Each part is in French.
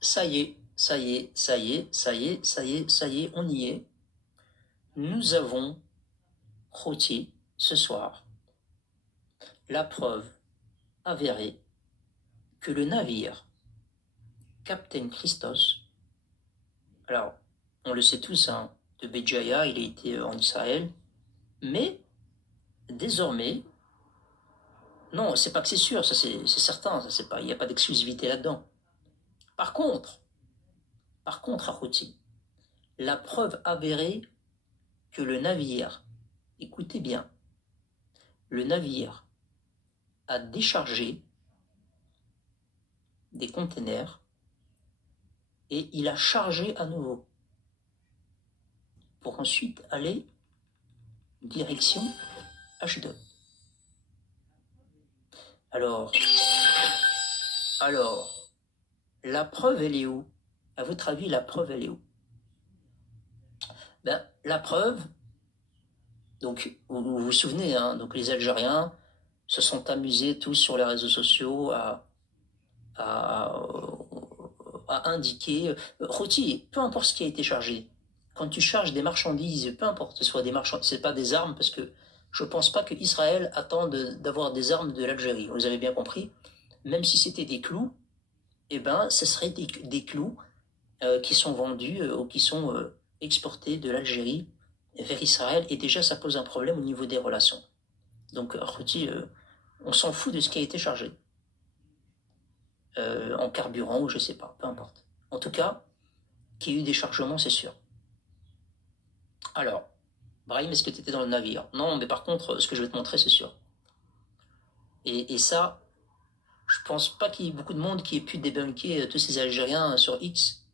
Ça y est, ça y est, ça y est, ça y est, ça y est, ça y est, on y est. Nous avons, Khouti, ce soir, la preuve avérée que le navire Captain Christos, alors, on le sait tous, hein, de Béjaïa, il a été en Israël, mais désormais, non, c'est pas que c'est sûr, ça c'est certain, ça c'est pas, il n'y a pas d'exclusivité là-dedans. Par contre, Khouti, la preuve avérée que le navire, écoutez bien, le navire a déchargé des containers et il a chargé à nouveau pour ensuite aller direction Ashdod. Alors, la preuve elle est où? À votre avis, la preuve elle est où? Ben, la preuve, donc vous vous souvenez, hein, donc les Algériens se sont amusés tous sur les réseaux sociaux à, à indiquer, Khouti, peu importe ce qui a été chargé, quand tu charges des marchandises, peu importe, ce soit des marchandises, c'est pas des armes, parce que je pense pas que Israël attend d'avoir des armes de l'Algérie, vous avez bien compris, même si c'était des clous, eh ben, ce serait des clous qui sont vendus ou qui sont exportés de l'Algérie vers Israël, et déjà ça pose un problème au niveau des relations. Donc, Khouti, on s'en fout de ce qui a été chargé. En carburant ou je sais pas, peu importe. En tout cas, qu'il y ait eu des chargements, c'est sûr. Alors, Brahim, est-ce que tu étais dans le navire? Non, mais par contre, ce que je vais te montrer, c'est sûr. Et ça, je pense pas qu'il y ait beaucoup de monde qui ait pu débunker tous ces Algériens sur X,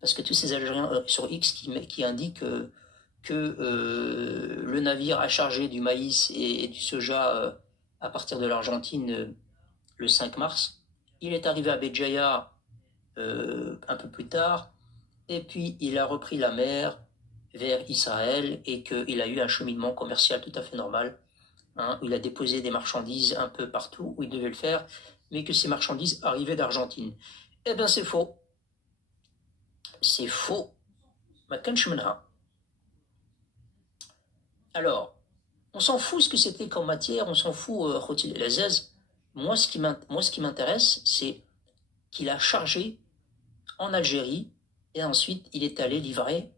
parce que tous ces Algériens sur X qui indiquent que le navire a chargé du maïs et du soja à partir de l'Argentine le 5 mars. Il est arrivé à Béjaïa un peu plus tard, et puis il a repris la mer vers Israël et qu'il a eu un cheminement commercial tout à fait normal. Hein, il a déposé des marchandises un peu partout où il devait le faire, mais que ces marchandises arrivaient d'Argentine. Eh bien, c'est faux. C'est faux. Alors, on s'en fout ce que c'était comme matière, on s'en fout, la zaz. Moi, ce qui m'intéresse, c'est qu'il a chargé en Algérie et ensuite il est allé livrer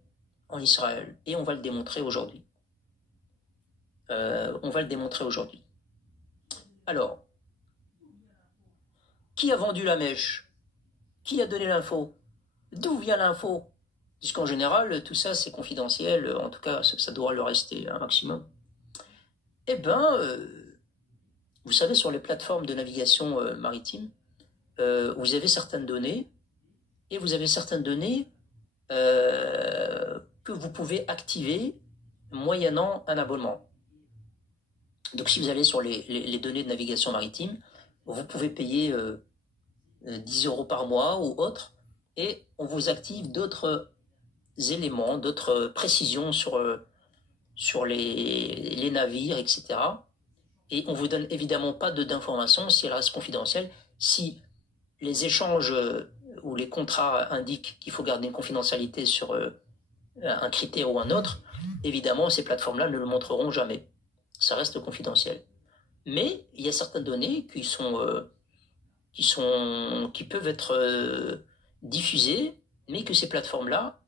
en Israël. Et on va le démontrer aujourd'hui. Alors, qui a vendu la mèche? Qui a donné l'info? D'où vient l'info? Puisqu'en général, tout ça c'est confidentiel, en tout cas ça doit le rester un maximum. Eh bien, vous savez, sur les plateformes de navigation maritime, vous avez certaines données, et vous avez certaines données que vous pouvez activer moyennant un abonnement. Donc si vous allez sur les données de navigation maritime, vous pouvez payer 10 euros par mois ou autre, et on vous active d'autres éléments, d'autres précisions sur les navires, etc. Et on ne vous donne évidemment pas d'informations si elles restent confidentielles. Si les échanges ou les contrats indiquent qu'il faut garder une confidentialité sur un critère ou un autre, évidemment, ces plateformes-là ne le montreront jamais. Ça reste confidentiel. Mais il y a certaines données qui peuvent être diffusées, mais que ces plateformes-là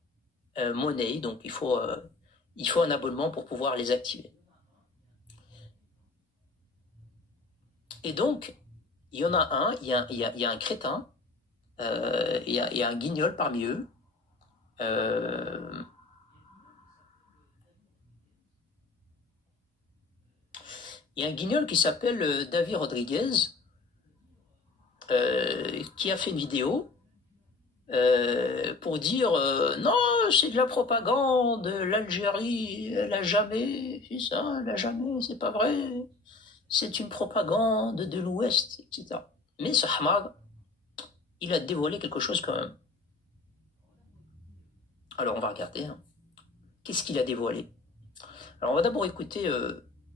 monnaient, donc il faut un abonnement pour pouvoir les activer. Et donc, il y en a un, il y a un crétin, il y a un guignol parmi eux. Il y a un guignol qui s'appelle David Rodriguez, qui a fait une vidéo pour dire non, c'est de la propagande, l'Algérie, elle a jamais fait ça, elle a jamais, c'est pas vrai, c'est une propagande de l'Ouest, etc. Mais ce Hamad, il a dévoilé quelque chose quand même. Alors on va regarder. Hein. Qu'est-ce qu'il a dévoilé? Alors on va d'abord écouter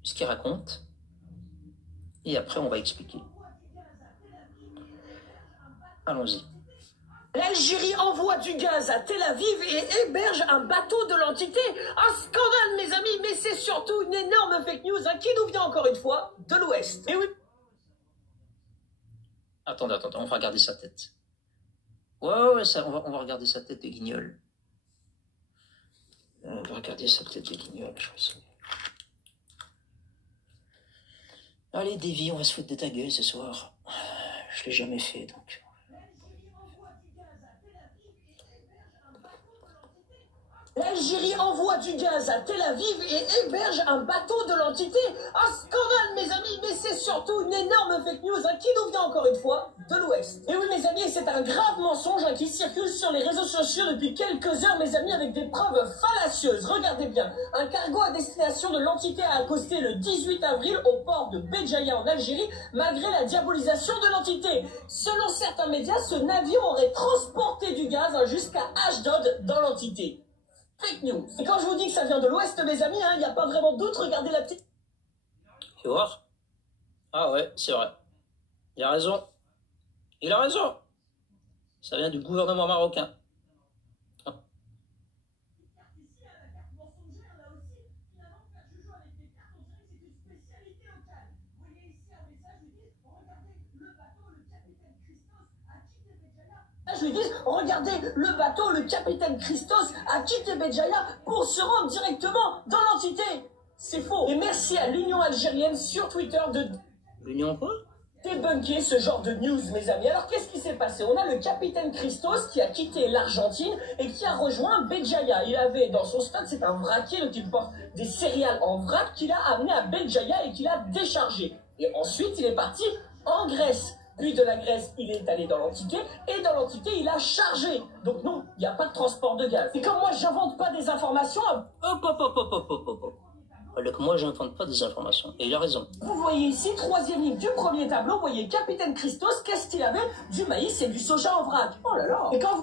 ce qu'il raconte, et après on va expliquer. Allons-y. L'Algérie envoie du gaz à Tel Aviv et héberge un bateau de l'entité. Un scandale, mes amis, mais c'est surtout une énorme fake news qui nous vient encore une fois de l'Ouest. Et oui. Attendez, on va regarder sa tête. Ouais, ça, on va regarder sa tête de guignol. On va regarder sa tête de guignol, je sais. Allez, Davy, on va se foutre de ta gueule ce soir. Je l'ai jamais fait, donc... L'Algérie envoie du gaz à Tel Aviv et héberge un bateau de l'entité. Un scandale, mes amis, mais c'est surtout une énorme fake news qui nous vient encore une fois de l'Ouest. Et oui, mes amis, c'est un grave mensonge qui circule sur les réseaux sociaux depuis quelques heures, mes amis, avec des preuves fallacieuses. Regardez bien, un cargo à destination de l'entité a accosté le 18 avril au port de Béjaïa en Algérie, malgré la diabolisation de l'entité. Selon certains médias, ce navire aurait transporté du gaz jusqu'à Ashdod dans l'entité. Fake news. Et quand je vous dis que ça vient de l'Ouest, mes amis, il n'y a pas vraiment doute, regardez la petite... Tu voir? Ah ouais, c'est vrai. Il a raison. Il a raison. Ça vient du gouvernement marocain. Je lui dis, regardez, le bateau, le capitaine Christos a quitté Béjaïa pour se rendre directement dans l'entité. C'est faux. Et merci à l'Union algérienne sur Twitter de... L'Union quoi? Débunker ce genre de news, mes amis. Alors, qu'est-ce qui s'est passé? On a le capitaine Christos qui a quitté l'Argentine et qui a rejoint Béjaïa. Il avait dans son stock, c'est un vraquier, donc il porte des céréales en vrac qu'il a amené à Béjaïa et qu'il a déchargé. Et ensuite, il est parti en Grèce. Puis de la Grèce, il est allé dans l'entité, et dans l'entité, il a chargé. Donc non, il n'y a pas de transport de gaz. Et comme moi, j'invente pas des informations... Hop. Alors que moi, j'invente pas des informations. Et il a raison. Vous voyez ici, troisième ligne du premier tableau, vous voyez Capitaine Christos, qu'est-ce qu'il avait? Du maïs et du soja en vrac. Oh là là. Et quand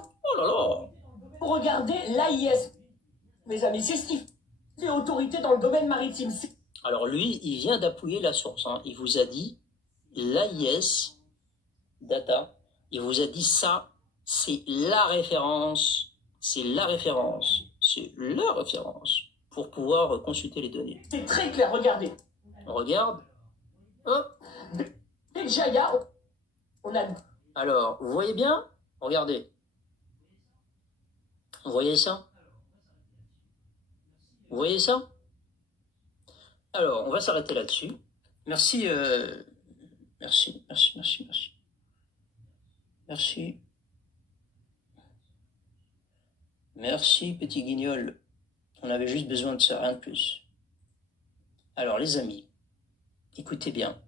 vous regardez l'AIS, mes amis, c'est ce qui fait autorité dans le domaine maritime. Alors lui, il vient d'appuyer la source. Il vous a dit, l'AIS... Data, il vous a dit ça, c'est la référence pour pouvoir consulter les données. C'est très clair, regardez. On regarde. Hop. Béjaïa, on a... Alors, vous voyez bien? Regardez. Vous voyez ça? Vous voyez ça? Alors, on va s'arrêter là-dessus. Merci, merci. Merci, petit guignol. On avait juste besoin de ça, rien de plus. Alors, les amis, écoutez bien.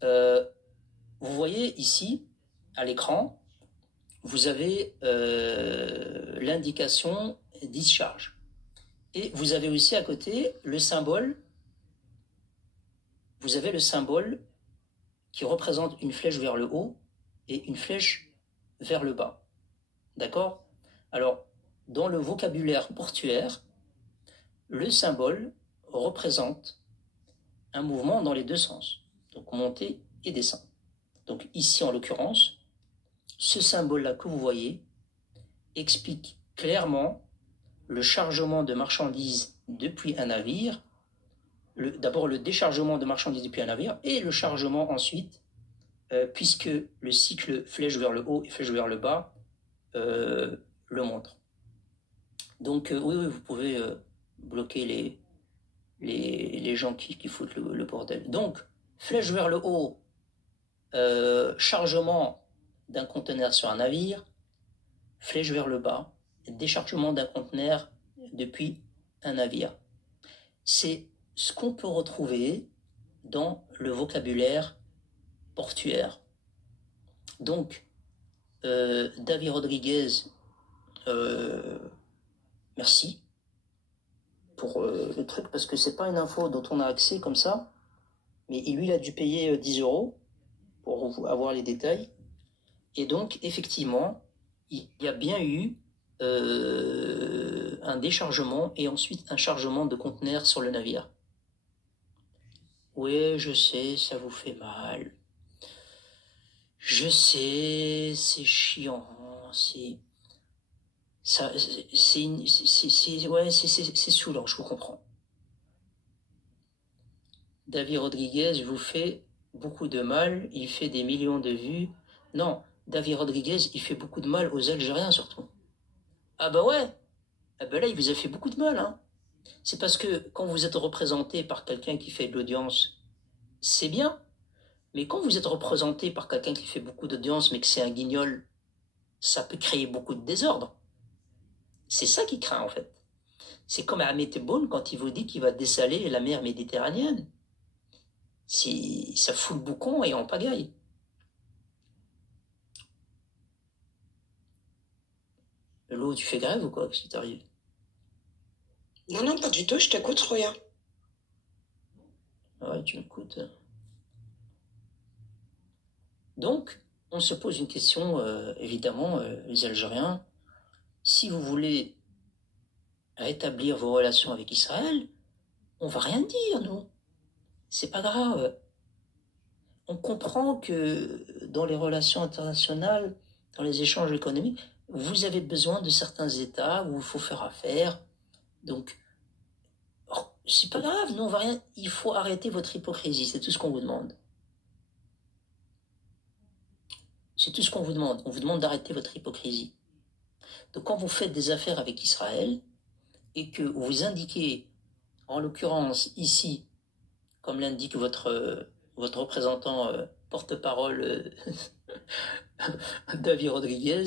Vous voyez ici, à l'écran, vous avez l'indication discharge. Et vous avez aussi à côté le symbole. Vous avez le symbole qui représente une flèche vers le haut et une flèche vers le bas. D'accord? Alors, dans le vocabulaire portuaire, le symbole représente un mouvement dans les deux sens. Donc, montée et descente. Donc, ici, en l'occurrence, ce symbole-là que vous voyez explique clairement le chargement de marchandises depuis un navire. D'abord le déchargement de marchandises depuis un navire et le chargement ensuite, puisque le cycle flèche vers le haut et flèche vers le bas le montre. Donc oui, vous pouvez bloquer les gens qui foutent le bordel. Donc, flèche vers le haut, chargement d'un conteneur sur un navire, flèche vers le bas, déchargement d'un conteneur depuis un navire. C'est ce qu'on peut retrouver dans le vocabulaire portuaire. Donc, David Rodriguez, merci pour le truc, parce que c'est pas une info dont on a accès comme ça, mais lui, il a dû payer 10 € pour avoir les détails. Et donc, effectivement, il y a bien eu un déchargement et ensuite un chargement de conteneurs sur le navire. Oui, je sais, ça vous fait mal. Je sais, c'est chiant, c'est... Ça, c'est saoulant, je vous comprends. David Rodriguez vous fait beaucoup de mal, il fait des millions de vues. Non, David Rodriguez, il fait beaucoup de mal aux Algériens surtout. Ah bah ouais, ah bah là, il vous a fait beaucoup de mal, hein. C'est parce que quand vous êtes représenté par quelqu'un qui fait de l'audience, c'est bien. Mais quand vous êtes représenté par quelqu'un qui fait beaucoup d'audience, mais que c'est un guignol, ça peut créer beaucoup de désordre. C'est ça qui craint, en fait. C'est comme Ahmed Tebboune quand il vous dit qu'il va dessaler la mer Méditerranéenne. Si ça fout le boucan et en pagaille. L'eau, tu fais grève ou quoi? Qu'est-ce qui t'arrive? Non, non, pas du tout, je t'écoute, Roya. Ouais, tu m'écoutes. Donc, on se pose une question, évidemment, les Algériens. Si vous voulez rétablir vos relations avec Israël, on va rien dire, nous. C'est pas grave. On comprend que dans les relations internationales, dans les échanges économiques, vous avez besoin de certains États où il faut faire affaire. Donc, c'est pas grave, nous on va rien. Il faut arrêter votre hypocrisie, c'est tout ce qu'on vous demande. C'est tout ce qu'on vous demande. On vous demande d'arrêter votre hypocrisie. Donc, quand vous faites des affaires avec Israël et que vous indiquez, en l'occurrence ici, comme l'indique votre représentant porte-parole David Rodriguez,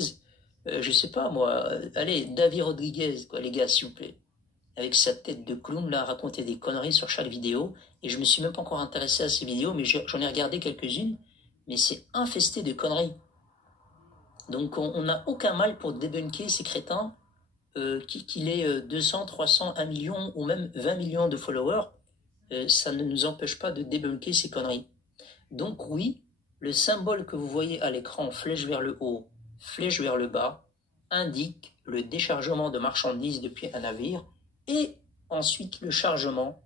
je sais pas moi, allez, David Rodriguez, quoi, les gars, s'il vous plaît, avec sa tête de clown, là, raconter des conneries sur chaque vidéo, et je me suis même pas encore intéressé à ces vidéos, mais j'en ai regardé quelques-unes, mais c'est infesté de conneries. Donc on n'a aucun mal pour débunker ces crétins, qu'il ait 200, 300, 1 million ou même 20 millions de followers, ça ne nous empêche pas de débunker ces conneries. Donc oui, le symbole que vous voyez à l'écran, flèche vers le haut, flèche vers le bas, indique le déchargement de marchandises depuis un navire et ensuite le chargement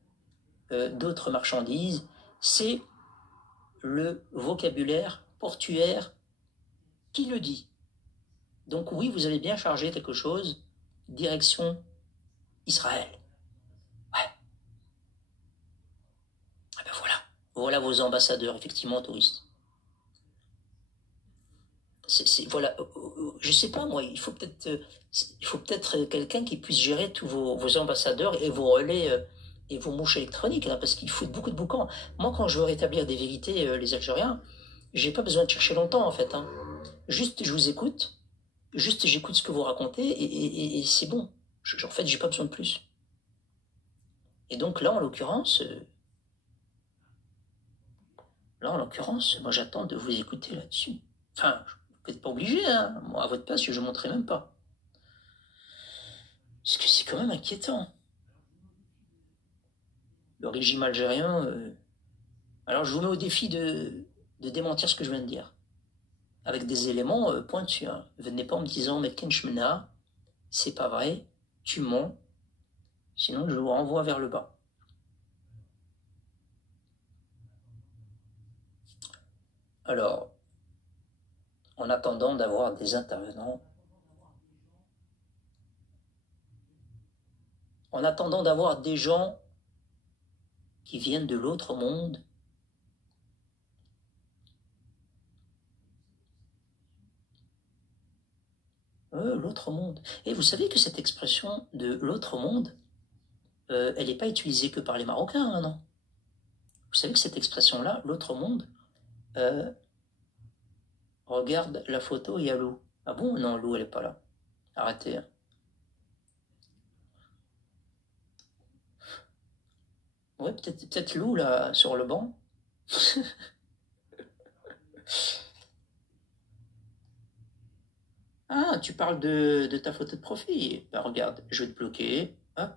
d'autres marchandises. C'est le vocabulaire portuaire qui le dit. Donc oui, vous avez bien chargé quelque chose, direction Israël. Ouais. Ah ben voilà. Voilà vos ambassadeurs, effectivement, touristes. Voilà, je sais pas moi, il faut peut-être quelqu'un qui puisse gérer tous vos ambassadeurs et vos relais et vos mouches électroniques, là, parce qu'il faut beaucoup de boucan. Moi, quand je veux rétablir des vérités, les Algériens, j'ai pas besoin de chercher longtemps, en fait, hein. Juste, je vous écoute, juste, j'écoute ce que vous racontez et c'est bon. En fait, j'ai pas besoin de plus. Et donc là, en l'occurrence, moi, j'attends de vous écouter là-dessus. Enfin, vous n'êtes pas obligé, hein. Moi, à votre place, je ne montrerai même pas. Parce que c'est quand même inquiétant. Le régime algérien... Alors, je vous mets au défi de démentir ce que je viens de dire. Avec des éléments pointus. Hein. Venez pas en me disant, mais Kenchmena, c'est pas vrai, tu mens. Sinon, je vous renvoie vers le bas. Alors, en attendant d'avoir des intervenants, en attendant d'avoir des gens qui viennent de l'autre monde, l'autre monde. Et vous savez que cette expression de l'autre monde, elle n'est pas utilisée que par les Marocains, hein, non? Vous savez que cette expression-là, l'autre monde, regarde la photo, il y a Lou. Ah bon? Non, Lou, elle n'est pas là. Arrêtez. Hein. Ouais, peut-être Lou, là, sur le banc. Ah, tu parles de ta photo de profil. Ben, regarde, je vais te bloquer, hop,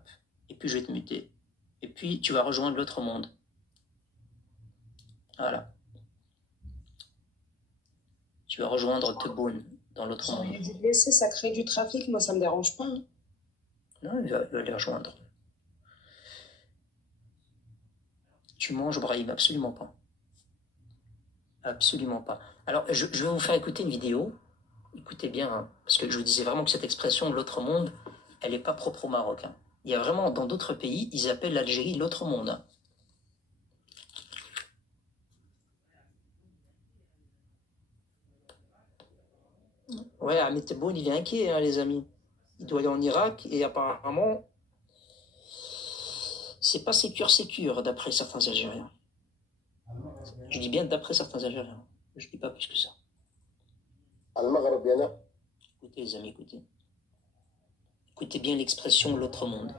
et puis je vais te muter. Et puis, tu vas rejoindre l'autre monde. Voilà. Tu vas rejoindre Tebboune dans l'autre monde. J'aurais dû le laisser, ça crée du trafic, moi ça me dérange pas. Hein. Non, il va les rejoindre. tu manges, Brahim? Absolument pas. Absolument pas. Alors, je vais vous faire écouter une vidéo. Écoutez bien, hein, parce que je vous disais vraiment que cette expression, l'autre monde, elle n'est pas propre au Maroc. Hein. Il y a vraiment, dans d'autres pays, ils appellent l'Algérie l'autre monde. Hein. Ouais, Ahmed Tebboune, il est inquiet, hein, les amis. Il doit aller en Irak et apparemment, c'est pas sécure, d'après certains Algériens. Je dis bien d'après certains Algériens. Je dis pas plus que ça. Écoutez, les amis, écoutez. Écoutez bien l'expression l'autre monde.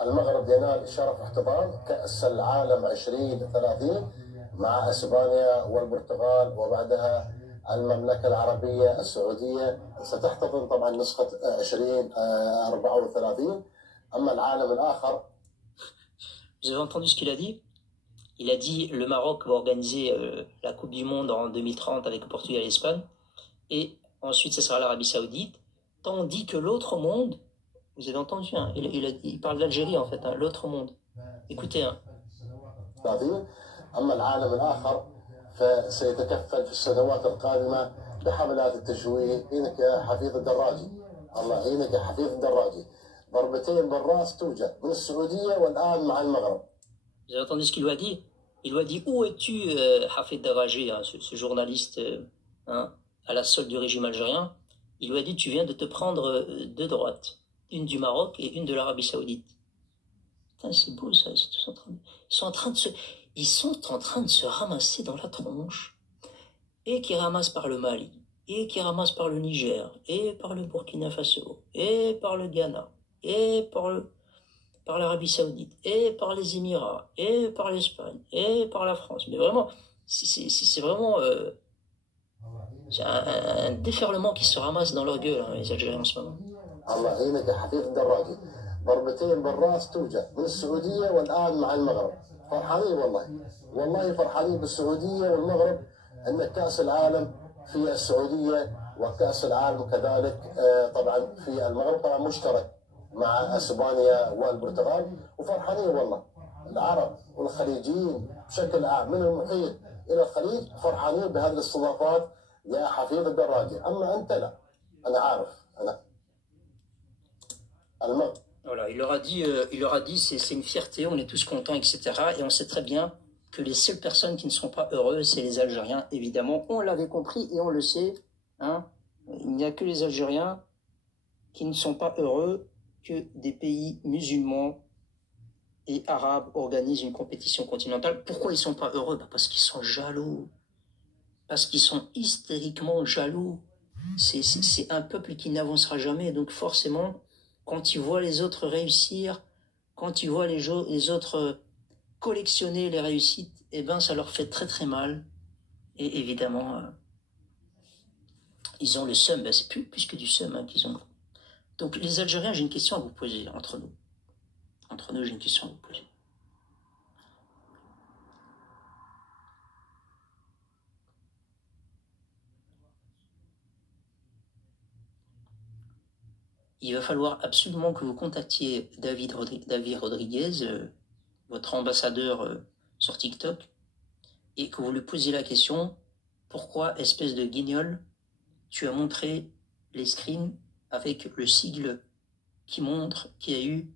المغرب ينال شرف احتضان كأس العالم 2030 مع اسبانيا والبرتغال وبعدها المملكة العربية السعودية ستحتضن طبعا نسخة 2034 أما العالم الآخر. Vous avez entendu ce qu'il a dit? Il a dit le Maroc va organiser la Coupe du Monde en 2030 avec le Portugal et l'Espagne et ensuite ce sera l'Arabie Saoudite, tandis que l'autre monde, vous avez entendu, hein, il parle de l'Algérie en fait, hein, l'autre monde. Écoutez. Hein. أما العالم الآخر فسيتكفل في السنوات القادمة بحملات التشويه. إنك يا حفيظ الدراجي، الله إنك يا حفيظ الدراجي، ضربتين بالراس توجد من السعودية والآن مع المغرب. Vous avez entendu ce qu'il lui a dit? Il lui a dit où es-tu, Hafid Darajé, hein, ce journaliste hein, à la solde du régime algérien? Il lui a dit tu viens de te prendre deux droites, une du Maroc et une de l'Arabie Saoudite. Putain, c'est beau ça, ils sont en train de se ramasser dans la tronche, et qui ramassent par le Mali, et qui ramassent par le Niger, et par le Burkina Faso, et par le Ghana, et par l'Arabie Saoudite, et par les Émirats, et par l'Espagne, et par la France. Mais vraiment, c'est vraiment c'est un déferlement qui se ramasse dans leur gueule, hein, les Algériens en ce moment. ضربتين بالراس توجد من السعودية والآن مع المغرب. فرحانين والله فرحانين بالسعودية والمغرب أن كأس العالم في السعودية وكأس العالم كذلك طبعا في المغرب طبعا مشترك مع اسبانيا والبرتغال وفرحانين والله العرب والخليجيين بشكل عام من المحيط الى الخليج فرحانين بهذه الاستضافات يا حفيظ الدراجي. اما انت لا انا عارف انا Voilà, il leur a dit c'est une fierté, on est tous contents, etc. Et on sait très bien que les seules personnes qui ne sont pas heureuses, c'est les Algériens, évidemment. On l'avait compris et on le sait. Hein. Il n'y a que les Algériens qui ne sont pas heureux que des pays musulmans et arabes organisent une compétition continentale. Pourquoi ils ne sont pas heureux? Parce qu'ils sont jaloux. Parce qu'ils sont hystériquement jaloux. C'est un peuple qui n'avancera jamais. Donc forcément, quand ils voient les autres réussir, quand ils voient les autres collectionner les réussites, eh ben, ça leur fait très très mal. Et évidemment, ils ont le seum. Ben, c'est plus que du seum hein, qu'ils ont. Donc les Algériens, j'ai une question à vous poser entre nous. Entre nous, j'ai une question à vous poser. Il va falloir absolument que vous contactiez David Rodriguez, votre ambassadeur sur TikTok, et que vous lui posiez la question, pourquoi, espèce de guignol, tu as montré les screens avec le sigle qui montre qu'il y a eu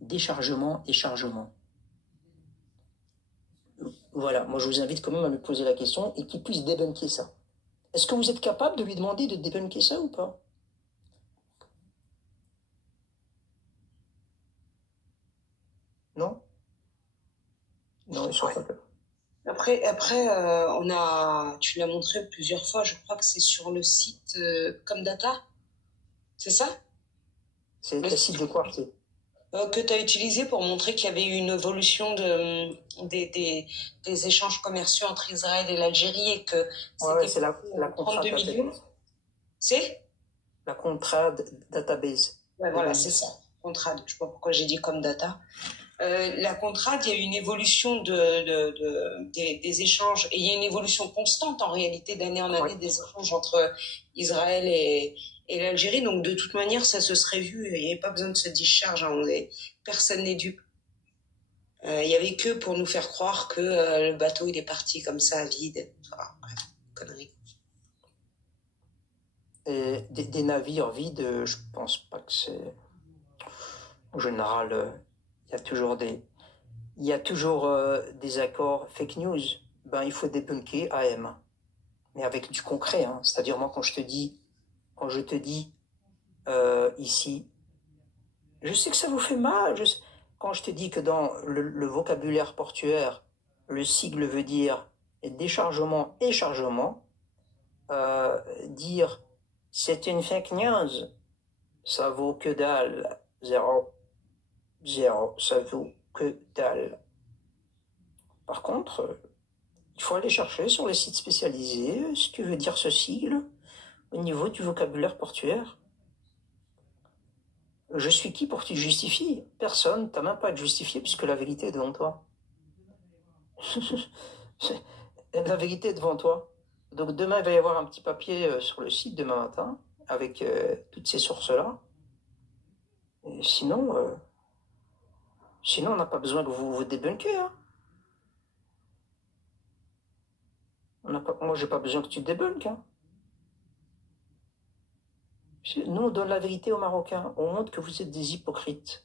déchargement et chargement. Voilà, moi je vous invite quand même à lui poser la question et qu'il puisse débunker ça. Est-ce que vous êtes capable de lui demander de débunker ça ou pas? Non? Non, ils sont pas capables. Après, tu l'as montré plusieurs fois, je crois que c'est sur le site Comdata, c'est ça? C'est le site de quoi? Que tu as utilisé pour montrer qu'il y avait eu une évolution des échanges commerciaux entre Israël et l'Algérie et que c'est la 32 millions. C'est la Contrad Database. Ouais, voilà, c'est ça. Contrad. Je ne sais pas pourquoi j'ai dit Comdata. la contrade, il y a eu une évolution des échanges, et il y a une évolution constante en réalité d'année en année des échanges entre Israël et l'Algérie. Donc de toute manière, ça se serait vu, il n'y avait pas besoin de se discharge, hein, personne n'est dupe. Il y avait que pour nous faire croire que le bateau il est parti comme ça, vide. Enfin, bref, connerie. Et des navires vides, je pense pas que c'est... En général, il y a toujours des accords fake news. Ben, il faut débunker AM. Mais avec du concret, hein. C'est-à-dire, moi, quand je te dis ici, je sais que ça vous fait mal. Quand je te dis que dans le vocabulaire portuaire, le sigle veut dire déchargement et chargement, dire c'est une fake news, ça vaut que dalle, zéro, ça vaut que dalle. Par contre, il faut aller chercher sur les sites spécialisés ce que veut dire ce sigle au niveau du vocabulaire portuaire. Je suis qui pour que tu te justifies? Personne, t'as même pas à te justifier puisque la vérité est devant toi. La vérité est devant toi. Donc demain, il va y avoir un petit papier sur le site demain matin avec toutes ces sources-là. Et sinon, on n'a pas besoin que vous vous débunkiez. Hein. Moi, j'ai pas besoin que tu te débunkes. Hein. Nous, on donne la vérité aux Marocains. On montre que vous êtes des hypocrites.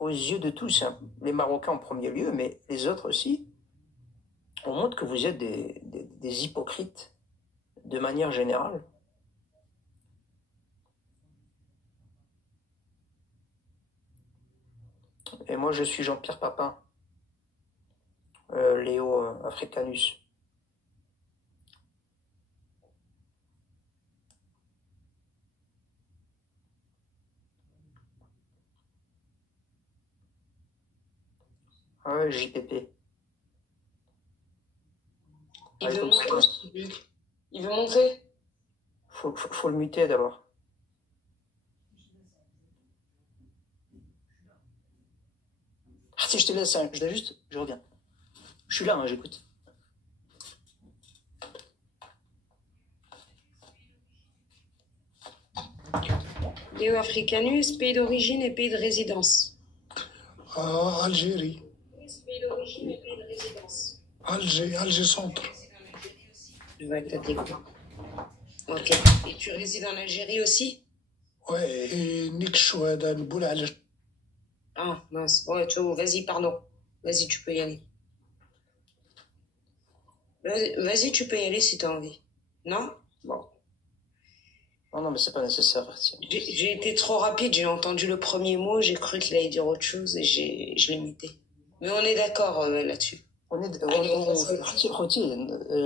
Aux yeux de tous. Hein. Les Marocains en premier lieu, mais les autres aussi. On montre que vous êtes des hypocrites de manière générale. Et moi, je suis Jean-Pierre Papin, Léo Africanus. Ouais, JPP. Il veut monter, il veut monter. Faut le muter d'abord. Ah, si je te laisse, je reviens. Je suis là, hein, j'écoute. Léo Africanus, pays d'origine et pays de résidence. Algérie. Pays d'origine et pays de résidence. Alger Centre. Je vois que t'as des cours. Ok. Et tu résides en Algérie aussi? Ouais, et Nikchouada, Boulal. Ah, mince. Ouais, vas-y, pardon. Vas-y, tu peux y aller. Vas-y, tu peux y aller si t'as envie. Non? Bon. Non, mais c'est pas nécessaire. J'ai été trop rapide, j'ai entendu le premier mot, j'ai cru qu'il allait dire autre chose et je l'ai muté. Mais on est d'accord là-dessus.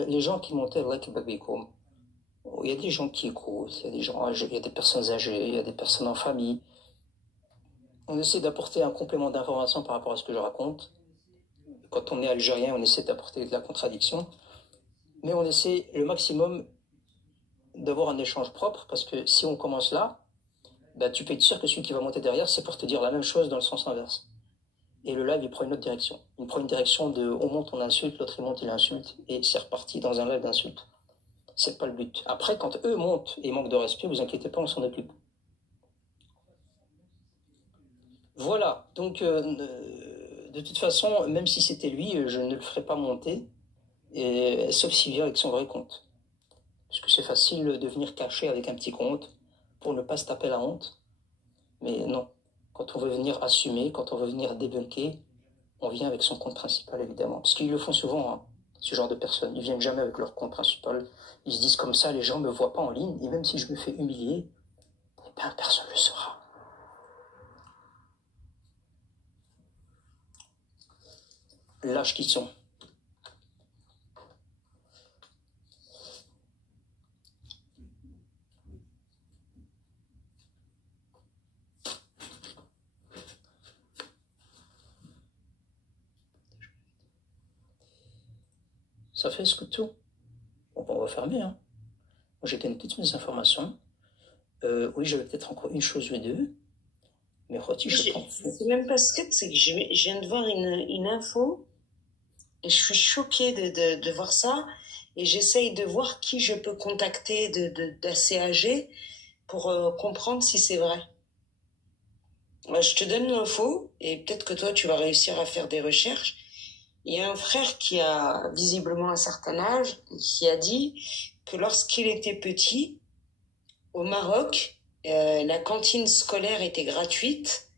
Les gens qui montaient avec Babikoum, il y a des gens qui écoutent, il y a des gens âgés, il y a des personnes âgées, il y a des personnes en famille. On essaie d'apporter un complément d'information par rapport à ce que je raconte. Quand on est algérien, on essaie d'apporter de la contradiction. Mais on essaie le maximum d'avoir un échange propre, parce que si on commence là, bah, tu peux être sûr que celui qui va monter derrière, c'est pour te dire la même chose dans le sens inverse. Et le live, il prend une autre direction. Il prend une direction de on monte, on insulte, l'autre il monte, il insulte, et c'est reparti dans un live d'insulte. C'est pas le but. Après, quand eux montent et manquent de respect, vous inquiétez pas, on s'en occupe. Voilà, donc de toute façon, même si c'était lui, je ne le ferai pas monter, sauf s'il vient avec son vrai compte. Parce que c'est facile de venir cacher avec un petit compte pour ne pas se taper la honte. Mais non, quand on veut venir assumer, quand on veut venir débunker, on vient avec son compte principal, évidemment. Parce qu'ils le font souvent, hein, ce genre de personnes. Ils viennent jamais avec leur compte principal. Ils se disent comme ça, les gens me voient pas en ligne, et même si je me fais humilier, eh bien, personne ne le saura. Lâches qu'ils sont. Ça fait ce que tout. Bon, on va fermer. Hein. Moi, j'ai donné toutes mes informations. Oui, j'avais peut-être encore une chose ou deux. Mais Khoti, je pense. C'est même pas ce que c'est que je viens de voir une info et je suis choquée de voir ça et j'essaye de voir qui je peux contacter d'assez âgé pour comprendre si c'est vrai. Je te donne l'info et peut-être que toi tu vas réussir à faire des recherches. Il y a un frère qui a visiblement un certain âge qui a dit que lorsqu'il était petit, au Maroc, la cantine scolaire était gratuite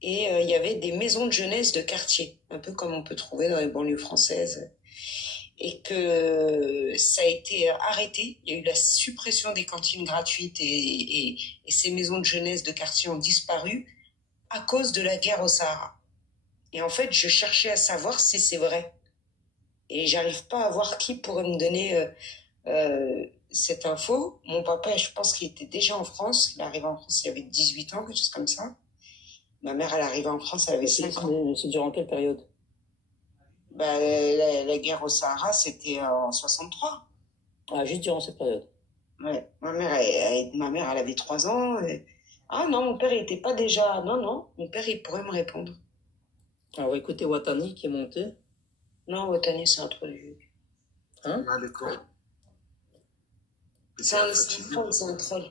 et il y avait des maisons de jeunesse de quartier, un peu comme on peut trouver dans les banlieues françaises. Et que ça a été arrêté. Il y a eu la suppression des cantines gratuites et ces maisons de jeunesse de quartier ont disparu à cause de la guerre au Sahara. Et en fait, je cherchais à savoir si c'est vrai. Et j'arrive pas à voir qui pourrait me donner cette info. Mon papa, je pense qu'il était déjà en France. Il est arrivé en France, il avait 18 ans, quelque chose comme ça. Ma mère, elle est arrivée en France, elle avait 5 ans. C'est durant quelle période? La guerre au Sahara, c'était en 63. Ah, juste durant cette période. Ouais. Ma mère, elle avait 3 ans. Ah non, mon père, il était pas déjà... Non, mon père, il pourrait me répondre. Ah, on va écouter Watani qui est monté. Non, Watani, c'est un troll. Hein? C'est un troll.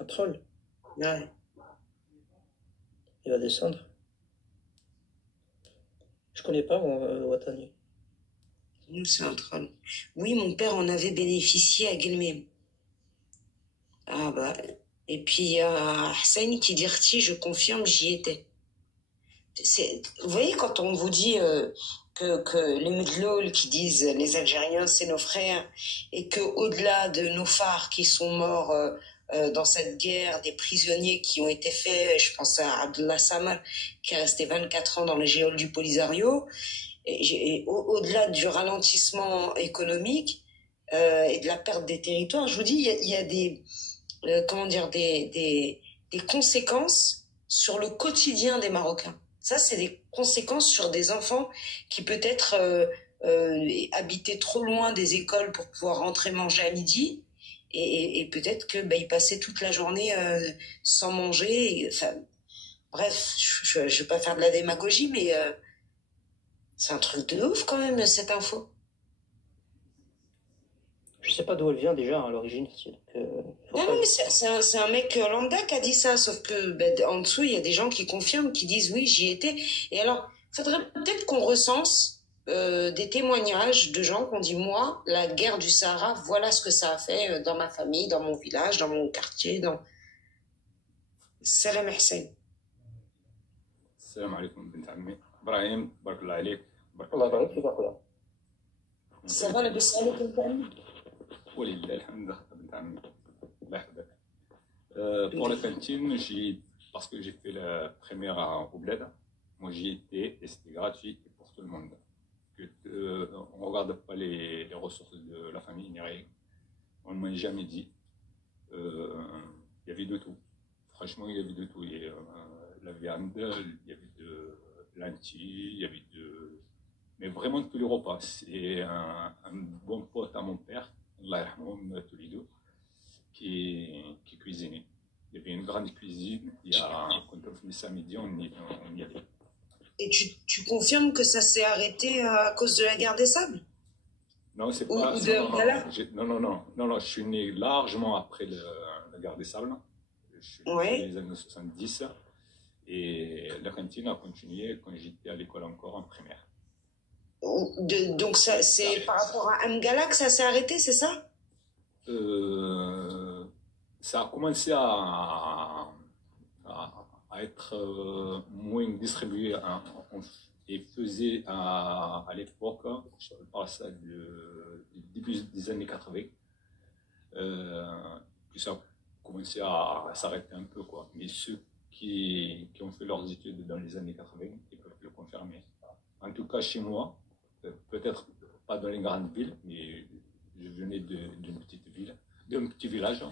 Un troll? Ouais. Il va descendre. Je connais pas, moi, Watani. Non, c'est un troll. Oui, mon père en avait bénéficié à Guilmem. Ah bah... Et puis il y a Hussein qui dit « je confirme, j'y étais ». Vous voyez, quand on vous dit que les Medloul qui disent les Algériens c'est nos frères et que au-delà de nos phares qui sont morts dans cette guerre, des prisonniers qui ont été faits, je pense à Abdullah Samar qui est resté 24 ans dans les geôles du Polisario, et au-delà du ralentissement économique et de la perte des territoires, je vous dis, il y a des des conséquences sur le quotidien des Marocains. Ça, c'est des conséquences sur des enfants qui peut-être habitaient trop loin des écoles pour pouvoir rentrer manger à midi et peut-être que ils passaient toute la journée sans manger. Enfin, bref, je vais pas faire de la démagogie, mais c'est un truc de ouf quand même, cette info. Je sais pas d'où elle vient déjà à l'origine. Non, mais c'est un mec lambda qui a dit ça, sauf que en dessous, il y a des gens qui confirment, qui disent oui, j'y étais. Et alors, il faudrait peut-être qu'on recense des témoignages de gens qui ont dit moi, la guerre du Sahara, voilà ce que ça a fait dans ma famille, dans mon village, dans mon quartier. Salam Hussein. السلام عليكم بنت عمي ابراهيم بارك الله عليك الله يبارك فيك اخويا. Ça va, le Bessalik, ولله الحمد بنت عمي الله يحفظك. Pour la cantine, parce que j'ai fait la première au Bled, moi j'y étais et c'était gratuit pour tout le monde. On ne regarde pas les ressources de la famille ni rien. On ne m'a jamais dit. Il y avait de tout. Franchement, il y avait de tout. Il y avait, la viande, il y avait de lentilles, il y avait de... Mais vraiment tous les repas. C'est un bon pote à mon père, Allah yarhamhum tous les deux, qui cuisinait. Il y avait une grande cuisine. Quand on finissait à midi, on y allait. Et tu confirmes que ça s'est arrêté à cause de la guerre des sables? Non, c'est pas... Non, je suis né largement après la guerre des sables. Je suis né dans les années 70. Et la cantine a continué quand j'étais à l'école encore en primaire. Donc c'est par rapport à Amgala que ça s'est arrêté, c'est ça? Ça a commencé à être moins distribué et faisait à l'époque, je parle ça du début des années 80, que ça a commencé à s'arrêter un peu, quoi. Mais ceux qui ont fait leurs études dans les années 80, ils peuvent le confirmer. En tout cas, chez moi, peut-être pas dans les grandes villes, mais je venais d'une petite ville, d'un petit village,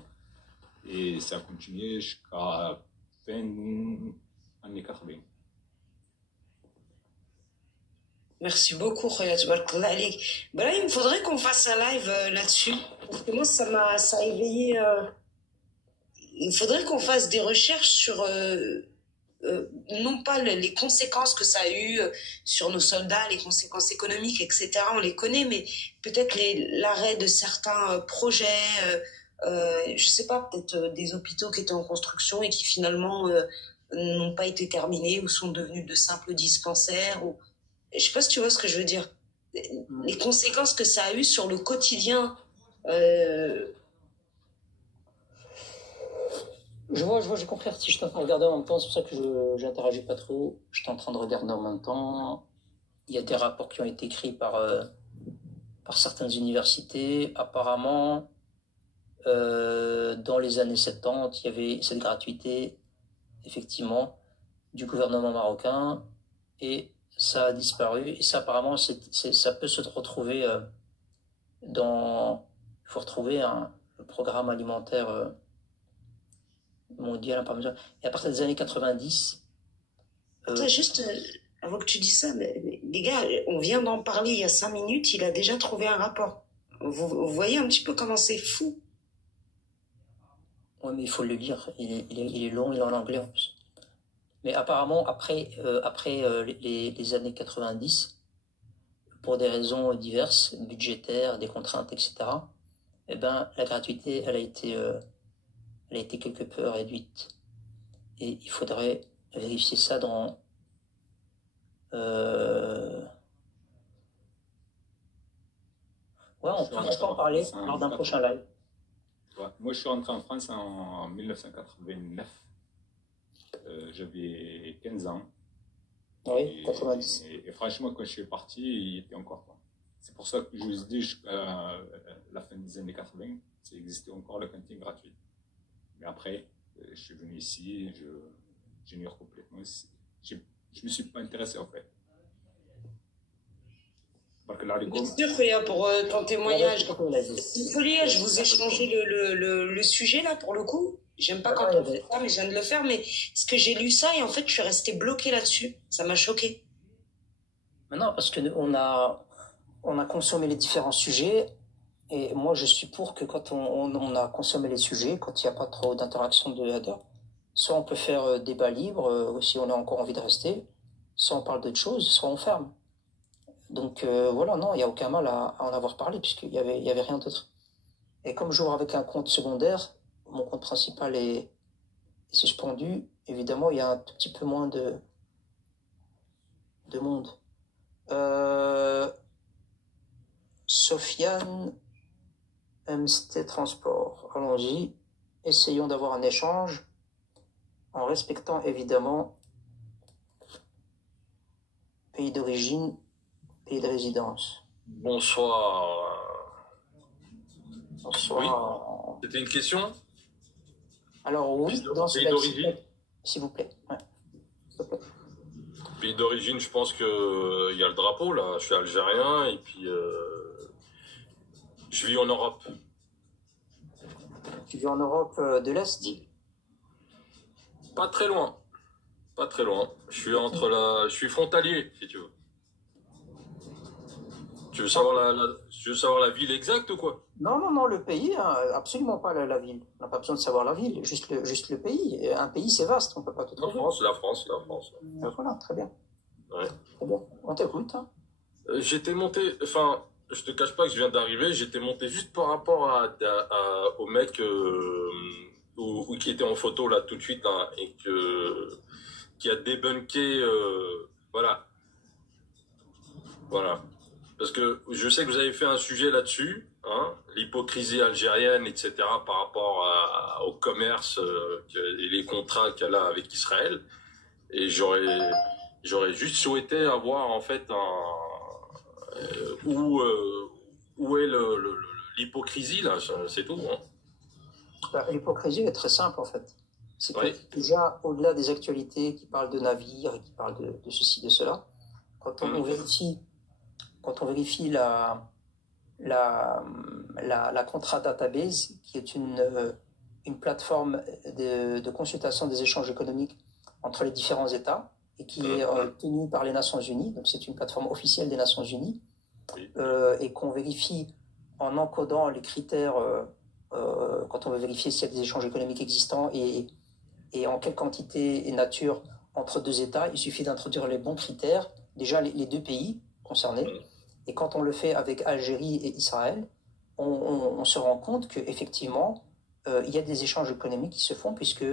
et ça a continué jusqu'à fin années 80. Merci beaucoup, Khoya. Il me faudrait qu'on fasse un live là-dessus, parce que moi, ça a éveillé... Il faudrait qu'on fasse des recherches sur non pas les conséquences que ça a eu sur nos soldats, les conséquences économiques, etc. On les connaît, mais peut-être l'arrêt de certains projets, je sais pas, peut-être des hôpitaux qui étaient en construction et qui finalement n'ont pas été terminés ou sont devenus de simples dispensaires. Ou... Je sais pas si tu vois ce que je veux dire. Les conséquences que ça a eu sur le quotidien. Je vois, j'ai compris. Si je suis en train de regarder en même temps, c'est pour ça que je n'interagis pas trop. J'étais en train de regarder en même temps. Il y a des rapports qui ont été écrits par certaines universités. Apparemment, dans les années 70, il y avait cette gratuité, effectivement, du gouvernement marocain, et ça a disparu. Et ça, apparemment, ça peut se retrouver dans... Il faut retrouver le programme alimentaire mondial, par mesure. Et à partir des années 90... Attends, juste, avant que tu dis ça, les gars, on vient d'en parler il y a 5 minutes, il a déjà trouvé un rapport. Vous voyez un petit peu comment c'est fou. Oui, mais il faut le lire. Il est long, il est en anglais en plus. Mais apparemment, après les années 90, pour des raisons diverses, budgétaires, des contraintes, etc., eh ben, la gratuité, elle a été quelque peu réduite. Et il faudrait vérifier ça dans... Ouais, on peut en parler lors d'un prochain live. Ouais. Moi, je suis rentré en France en 1989. J'avais 15 ans. Oui, 90. Et franchement, quand je suis parti, il était encore temps. C'est pour ça que je vous ai dit, jusqu'à la fin des années 80, ça existait encore la cantine gratuite. Mais après, je suis venu ici, j'ignore complètement. Je ne me suis pas intéressé en fait. Bien sûr, Féa, pour ton témoignage. Féa, je vous ai changé le sujet là pour le coup. J'aime pas quand on fait ça, mais je viens de le faire. Mais ce que j'ai lu ça et en fait, je suis restée bloquée là-dessus. Ça m'a choquée. Non, parce que on a consommé les différents sujets. Et moi, je suis pour que quand on a consommé les sujets, quand il n'y a pas trop d'interaction de header, soit on peut faire débat libre, si on a encore envie de rester, soit on parle d'autre chose, soit on ferme. Donc voilà, non, il n'y a aucun mal à en avoir parlé, puisqu'il y avait rien d'autre. Et comme je joue avec un compte secondaire, mon compte principal est suspendu, évidemment, il y a un tout petit peu moins de monde. Sofiane MST Transport, allons-y, essayons d'avoir un échange en respectant évidemment pays d'origine, pays de résidence. Bonsoir. Bonsoir. Oui. C'était une question? Alors oui, dans ce pays d'origine. S'il vous plaît. Ouais. S'il vous plaît. Pays d'origine, je pense que il y a le drapeau là. Je suis algérien et puis je vis en Europe. Tu vis en Europe de l'Est? Pas très loin. Pas très loin. Je suis frontalier, si tu veux. Tu veux savoir la ville exacte ou quoi? Non, le pays, hein, absolument pas la ville. On n'a pas besoin de savoir la ville, juste le pays. Un pays, c'est vaste, on peut pas tout trouver. La France. Voilà, très bien. Ouais. Très bien. On t'écoute. Hein. J'étais monté, enfin, je te cache pas que je viens d'arriver, j'étais monté juste par rapport au mec qui était en photo là tout de suite là, et qui a débunké, voilà. Parce que je sais que vous avez fait un sujet là-dessus, hein, l'hypocrisie algérienne, etc., par rapport au commerce et les contrats qu'elle a avec Israël. Et j'aurais juste souhaité avoir en fait où est l'hypocrisie là, c'est tout. Hein. L'hypocrisie est très simple en fait. C'est Ouais. que déjà, au-delà des actualités qui parlent de navires et qui parlent de ceci, de cela, quand on vérifie la Contra Database, qui est une plateforme de consultation des échanges économiques entre les différents États et qui est tenue par les Nations Unies, donc c'est une plateforme officielle des Nations Unies, et qu'on vérifie en encodant les critères quand on veut vérifier s'il y a des échanges économiques existants et en quelle quantité et nature entre deux États, il suffit d'introduire les bons critères, déjà les deux pays concernés. Et quand on le fait avec Algérie et Israël, on se rend compte qu'effectivement, il y a des échanges économiques qui se font, puisque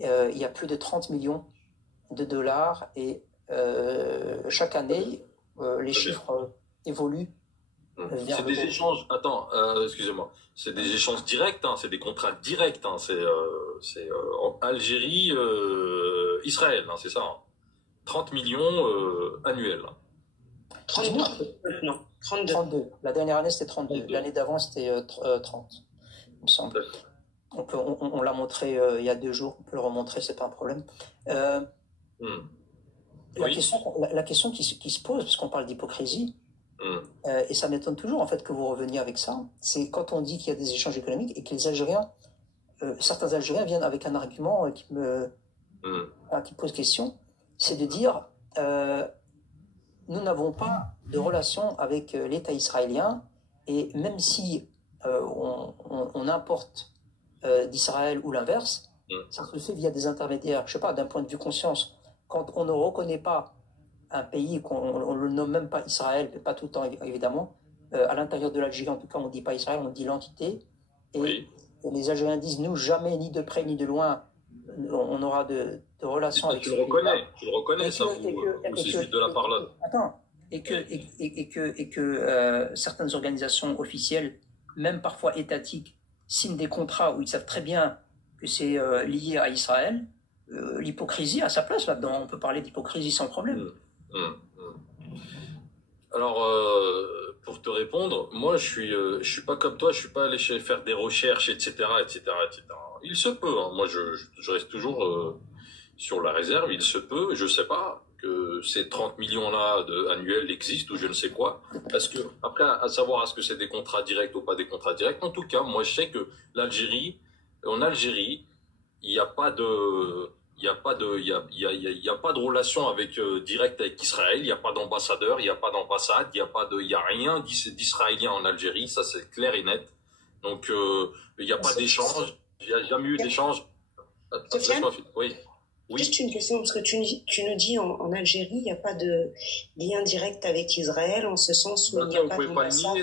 il y a plus de 30 millions de dollars et chaque année, les chiffres évoluent. C'est des échanges, attends, excusez-moi, c'est des échanges directs, hein, c'est des contrats directs, hein, c'est Algérie, Israël, hein, c'est ça, hein. 30 millions annuels. 32. Non, 32. 32. La dernière année, c'était 32. L'année d'avant, c'était 30, il me semble. On l'a montré il y a 2 jours, on peut le remontrer, c'est pas un problème. La question qui se pose, parce qu'on parle d'hypocrisie, et ça m'étonne toujours en fait que vous reveniez avec ça, c'est quand on dit qu'il y a des échanges économiques et que les Algériens, certains Algériens viennent avec un argument qui pose question, c'est de dire nous n'avons pas de relation avec l'État israélien, et même si on importe d'Israël ou l'inverse, ça se fait via des intermédiaires. Je sais pas, d'un point de vue conscience, quand on ne reconnaît pas un pays, qu'on ne le nomme même pas Israël, mais pas tout le temps évidemment, à l'intérieur de l'Algérie en tout cas on ne dit pas Israël, on dit l'entité, et les Algériens disent nous jamais, ni de près ni de loin, on aura de relations avec tu le reconnais ça, c'est juste de la parole. Attends, et que certaines organisations officielles, même parfois étatiques, signent des contrats où ils savent très bien que c'est lié à Israël. L'hypocrisie a sa place là-dedans. On peut parler d'hypocrisie sans problème. Alors, pour te répondre, moi, je suis pas comme toi. Je suis pas allé faire des recherches, etc., etc., etc. Il se peut. Hein. Moi, je reste toujours sur la réserve. Il se peut. Je sais pas que ces 30 millions-là annuels existent ou je ne sais quoi. Parce que après, à savoir est-ce que c'est des contrats directs ou pas des contrats directs. En tout cas, moi, je sais que en Algérie, il n'y a pas de relation directe avec Israël, il n'y a pas d'ambassadeur, il n'y a pas d'ambassade, il y a rien d'israélien en Algérie, ça c'est clair et net. Donc, il n'y a pas d'échange, il n'y a jamais eu d'échange. Oui. Juste une question, parce que tu nous dis en Algérie, il n'y a pas de lien direct avec Israël, en ce sens où il n'y a pas d'ambassade.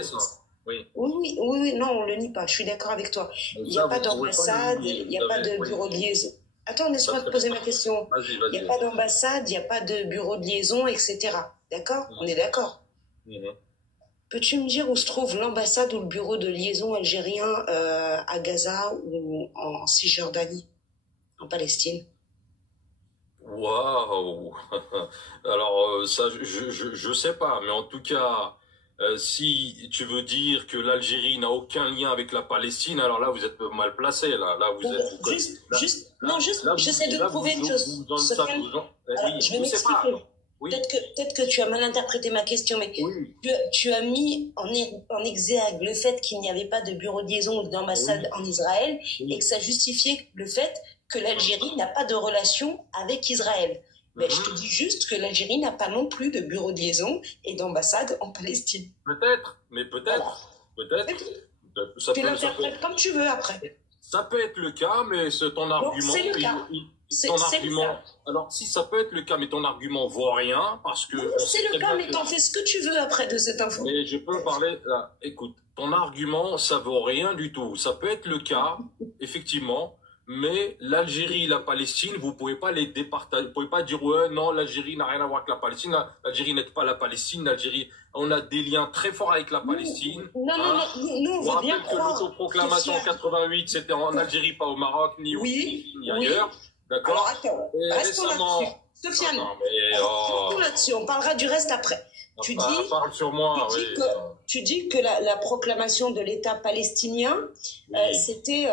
Oui, non, on ne le nie pas, je suis d'accord avec toi. Il n'y a pas d'ambassade, il n'y a pas de bureau de liaison. Attends, laisse-moi te poser ma question. Il n'y a pas d'ambassade, il n'y a pas de bureau de liaison, etc. D'accord? On est d'accord? Peux-tu me dire où se trouve l'ambassade ou le bureau de liaison algérien à Gaza ou en Cisjordanie, en Palestine? Waouh. Alors ça, je sais pas, mais en tout cas, si tu veux dire que l'Algérie n'a aucun lien avec la Palestine, alors là vous êtes mal placé. Là vous êtes. J'essaie de prouver une chose. Je vais m'expliquer. Oui. Peut-être que tu as mal interprété ma question, mais tu as mis en exergue le fait qu'il n'y avait pas de bureau de liaison ou d'ambassade en Israël et que ça justifiait le fait que l'Algérie n'a pas de relation avec Israël. Mais je te dis juste que l'Algérie n'a pas non plus de bureau de liaison et d'ambassade en Palestine. Peut-être, mais peut-être. Tu l'interprètes comme tu veux après. Ça peut être le cas, mais c'est ton argument. C'est le cas. Alors, si ça peut être le cas, mais ton argument vaut rien, parce que... C'est le cas, mais t'en fais ce que tu veux après de cette info. Et je peux parler... Là, écoute, ton argument, ça vaut rien du tout. Ça peut être le cas, effectivement, mais l'Algérie, la Palestine, vous pouvez pas les départager. Vous pouvez pas dire, ouais, non, l'Algérie n'a rien à voir avec la Palestine. L'Algérie n'est pas la Palestine. L'Algérie, on a des liens très forts avec la Palestine. Non, on veut bien croire. Que l'autoproclamation en 88, c'était en Algérie, pas au Maroc, ni ailleurs. D'accord. Alors, attends, restons là-dessus. Sofiane, restons là-dessus. On parlera du reste après. Parle sur moi, tu dis que la proclamation de l'État palestinien, c'était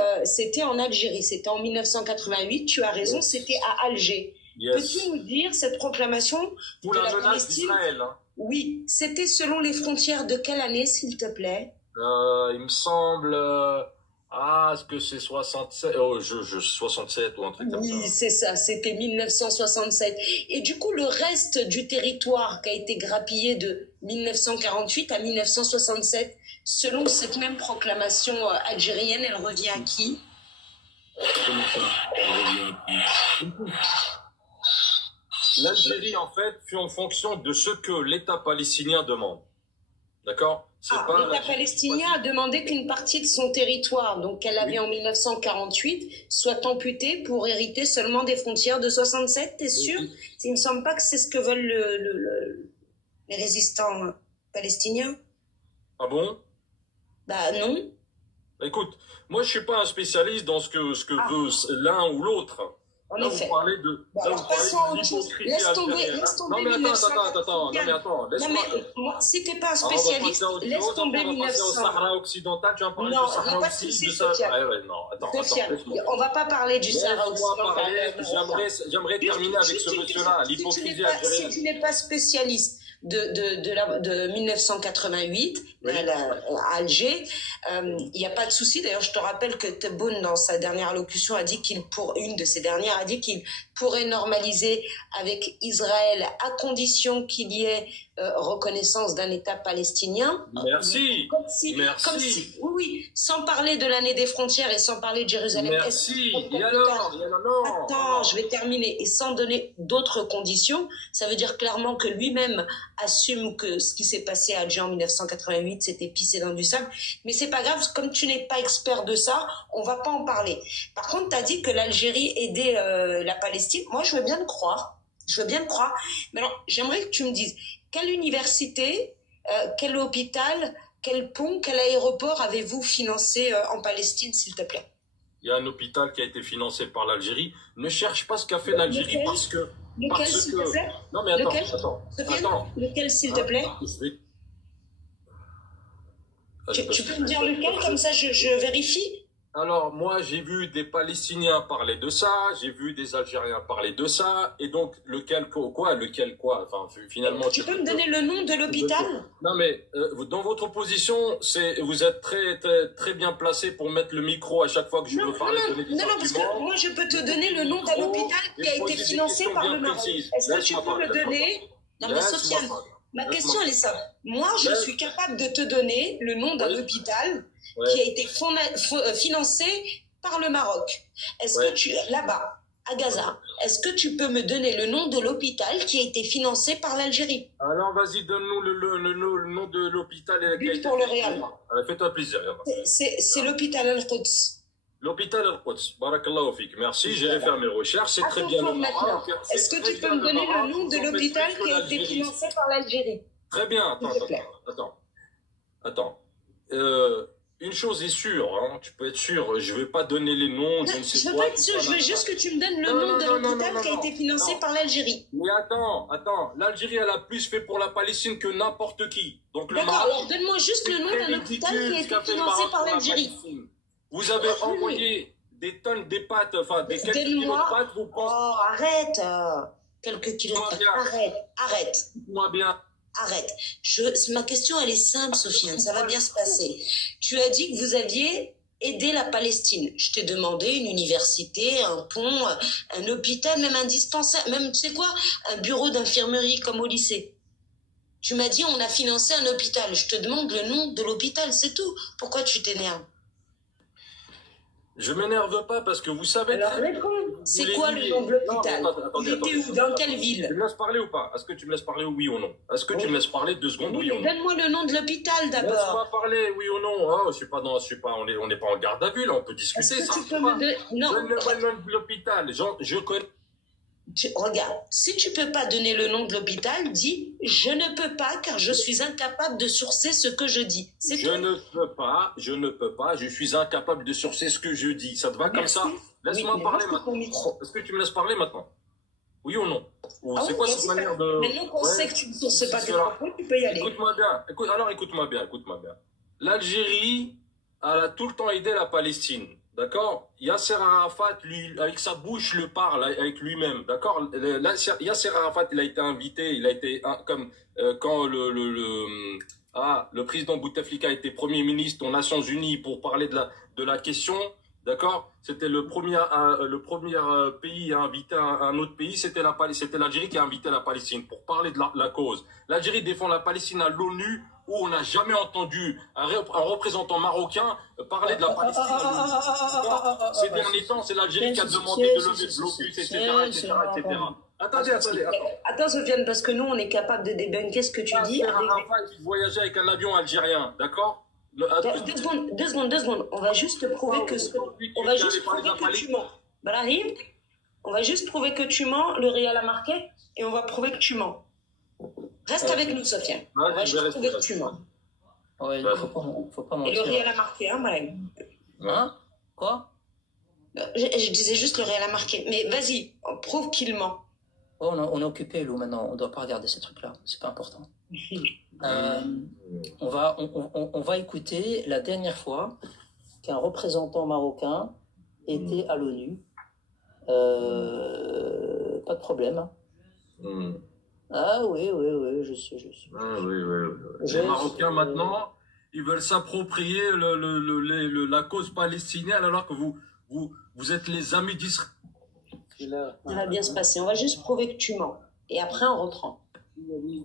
en Algérie, c'était en 1988. Tu as raison, c'était à Alger. Peux-tu nous dire cette proclamation de la Palestine d'Israël, hein. Oui, c'était selon les frontières de quelle année, s'il te plaît? Il me semble... est-ce que c'est 67 67 ou un truc comme ça. Oui, c'est ça, c'était 1967. Et du coup, le reste du territoire qui a été grappillé de 1948 à 1967, selon cette même proclamation algérienne, elle revient à qui? Comment ça? Elle revient à qui? l'Algérie, en fait, fait en fonction de ce que l'État palestinien demande. D'accord? L'État palestinien a demandé qu'une partie de son territoire, donc qu'elle avait en 1948, soit amputée pour hériter seulement des frontières de 67, t'es sûr? Il me semble pas que c'est ce que veulent les résistants palestiniens. Ah bon? Bah non. Écoute, moi je suis pas un spécialiste dans ce que veut l'un ou l'autre. En Là, effet. vous parlez de. Bon, là, alors vous parlez passons à de autre chose. l'hypocrisie Laisse tomber algérienne. attends. Non mais attends, Non laisse-moi. mais moi, si t'es pas un Alors, on va passer spécialiste, à autre laisse chose, tomber on va passer au 1900. Sahara occidental, tu vas parler Non, du Sahara il n'y a pas de aussi, souci, de ça. Sofiane. Ah ouais, non, attends, Sofiane, laisse-moi. on va pas parler du Sahara Laisse-moi occidental. parler, j'aimerais terminer avec ce monsieur-là, Si l'hypocrisie algérienne. tu n'es pas spécialiste de 1988 à Alger, il n'y a pas de souci. D'ailleurs, je te rappelle que Tebboune, dans sa dernière allocution, a dit une de ses dernières, a dit qu'il pourrait normaliser avec Israël à condition qu'il y ait reconnaissance d'un État palestinien. Merci. Oui, oui, sans parler de l'année des frontières et sans parler de Jérusalem. Merci. Et alors, Attends, je vais terminer. Et sans donner d'autres conditions, ça veut dire clairement que lui-même assume que ce qui s'est passé à Alger en 1988, c'était pissé dans du sable. Mais c'est pas grave, comme tu n'es pas expert de ça, on va pas en parler. Par contre, tu as dit que l'Algérie aidait la Palestine. Moi, je veux bien le croire. Mais alors, j'aimerais que tu me dises, quelle université, quel hôpital, quel pont, quel aéroport avez-vous financé en Palestine, s'il te plaît? Il y a un hôpital qui a été financé par l'Algérie. Ne cherche pas ce qu'a fait l'Algérie parce que... Lequel, s'il te plaît? Non, mais attends. Lequel, s'il te plaît? Tu peux me dire lequel, comme ça je vérifie? Alors, moi, j'ai vu des Palestiniens parler de ça, j'ai vu des Algériens parler de ça, et donc, lequel quoi? Enfin, finalement... Tu peux me donner le nom de l'hôpital? Non, mais dans votre position, vous êtes très, très, très bien placé pour mettre le micro à chaque fois que je veux parler. Non, parce que moi, je peux te donner le nom d'un hôpital qui a été financé par le Maroc. Est-ce que tu peux me donner... Non, mais Sofiane, ma question, elle est simple. Moi, je suis capable de te donner le nom d'un hôpital qui a été financé par le Maroc. Est-ce que tu, là-bas, à Gaza, est-ce que tu peux me donner le nom de l'hôpital qui a été financé par l'Algérie? Alors, vas-y, donne-nous le nom de l'hôpital qui a été pour le Real. Fais-toi plaisir. C'est l'hôpital Al-Quds. L'hôpital Al-Quds. Barakallahu fik. Merci, j'irai faire mes recherches. C'est très bien. Est-ce que tu peux me donner le nom de l'hôpital qui a été financé par l'Algérie? Très bien. Attends. Une chose est sûre, hein, tu peux être sûr, je ne vais pas donner les noms, je ne sais pas. Je veux pas être sûr, je veux juste que tu me donnes le nom de l'hôpital qui a été financé par l'Algérie. Mais attends, l'Algérie, elle a plus fait pour la Palestine que n'importe qui. D'accord, alors donne-moi juste le nom d'un hôpital qui a été financé par l'Algérie. Vous avez envoyé des tonnes de pâtes, enfin des quelques kilos de pâtes, vous pensez... Oh, arrête, quelques kilos de pâtes, arrête. Moi bien. Arrête. Ma question, elle est simple, Sofiane. Ça va bien se passer. Tu as dit que vous aviez aidé la Palestine. Je t'ai demandé une université, un pont, un hôpital, même un dispensaire, même, tu sais quoi, un bureau d'infirmerie comme au lycée. Tu m'as dit, on a financé un hôpital. Je te demande le nom de l'hôpital, c'est tout. Pourquoi tu t'énerves? Je m'énerve pas parce que vous savez... Alors, c'est quoi le nom de l'hôpital? Il était où? Dans quelle ville? Tu me laisses parler ou pas? Est-ce que tu me laisses parler, oui ou non? Est-ce que tu me laisses parler 2 secondes, oui ou non? Donne-moi le nom de l'hôpital d'abord. Laisse-moi parler, oui ou non? Oh, on n'est pas en garde à vue, là, on peut discuter. Est-ce que tu peux me donner... Non. Donne-moi le nom de l'hôpital, je connais... Regarde, si tu peux pas donner le nom de l'hôpital, dis « Je ne peux pas car je suis incapable de sourcer ce que je dis ». Je ne peux pas, je suis incapable de sourcer ce que je dis. Ça te va comme ça? Laisse-moi parler maintenant. Est-ce que tu me laisses parler maintenant? Oui ou non? Ou c'est quoi cette manière de... Maintenant qu'on sait que tu ne sources pas tes propos, tu peux y aller. Écoute-moi bien. Écoute-moi bien. L'Algérie, elle a tout le temps aidé la Palestine. D'accord? Yasser Arafat, lui, avec sa bouche, le parle avec lui-même. D'accord? Yasser Arafat, il a été invité, comme quand le président Bouteflika était Premier ministre aux Nations Unies pour parler de la question. D'accord? C'était le premier pays à inviter un autre pays, c'était l'Algérie qui a invité la Palestine pour parler de la cause. L'Algérie défend la Palestine à l'ONU, où on n'a jamais entendu un représentant marocain parler de la Palestine. Ces derniers temps, c'est l'Algérie qui a demandé de lever le blocus, etc. Attendez. Attends, Sofiane, parce que nous, on est capable de débunker ce que tu dis. Arafat qui voyageait avec un avion algérien, d'accord? Deux secondes. On va juste prouver que tu mens. Brahim, on va juste prouver que tu mens. Le Real a marqué et on va prouver que tu mens. Reste avec nous, Sofiane. On va juste prouver que tu mens. Ouais, faut pas mentir. Et le Real a marqué, hein, Brahim? Hein? Quoi? Je disais juste le Real a marqué. Mais vas-y, prouve qu'il ment. Oh, on est occupé, Lou, maintenant. On ne doit pas regarder ces trucs-là. C'est pas important. On va écouter la dernière fois qu'un représentant marocain était à l'ONU. Pas de problème. Ah oui, je sais. Ah, oui. Les Marocains, maintenant, ils veulent s'approprier la cause palestinienne alors que vous êtes les amis d'Israël. Ça va bien se passer. On va juste prouver que tu mens. Et après, on reprend. Vous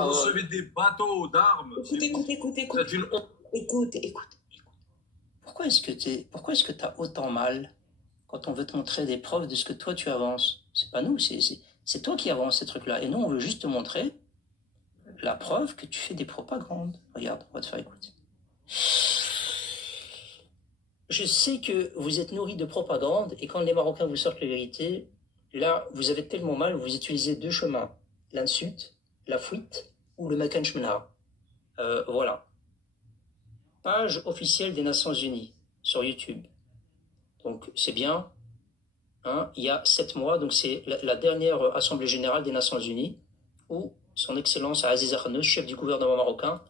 recevez des bateaux d'armes. Écoute. C'est une honte. Écoute. Pourquoi est-ce que tu as autant mal quand on veut te montrer des preuves de ce que toi tu avances? C'est pas nous, c'est toi qui avances ces trucs-là. Et nous, on veut juste te montrer la preuve que tu fais des propagandes. Regarde, on va te faire écouter. Je sais que vous êtes nourris de propagande et quand les Marocains vous sortent la vérité, là, vous avez tellement mal, vous utilisez deux chemins. L'insulte, la fuite ou le makanchmna. Voilà. Page officielle des Nations Unies sur YouTube. Donc, c'est bien. Hein, il y a 7 mois, donc c'est la dernière Assemblée Générale des Nations Unies où son Excellence Aziz Akhannouch, chef du gouvernement marocain,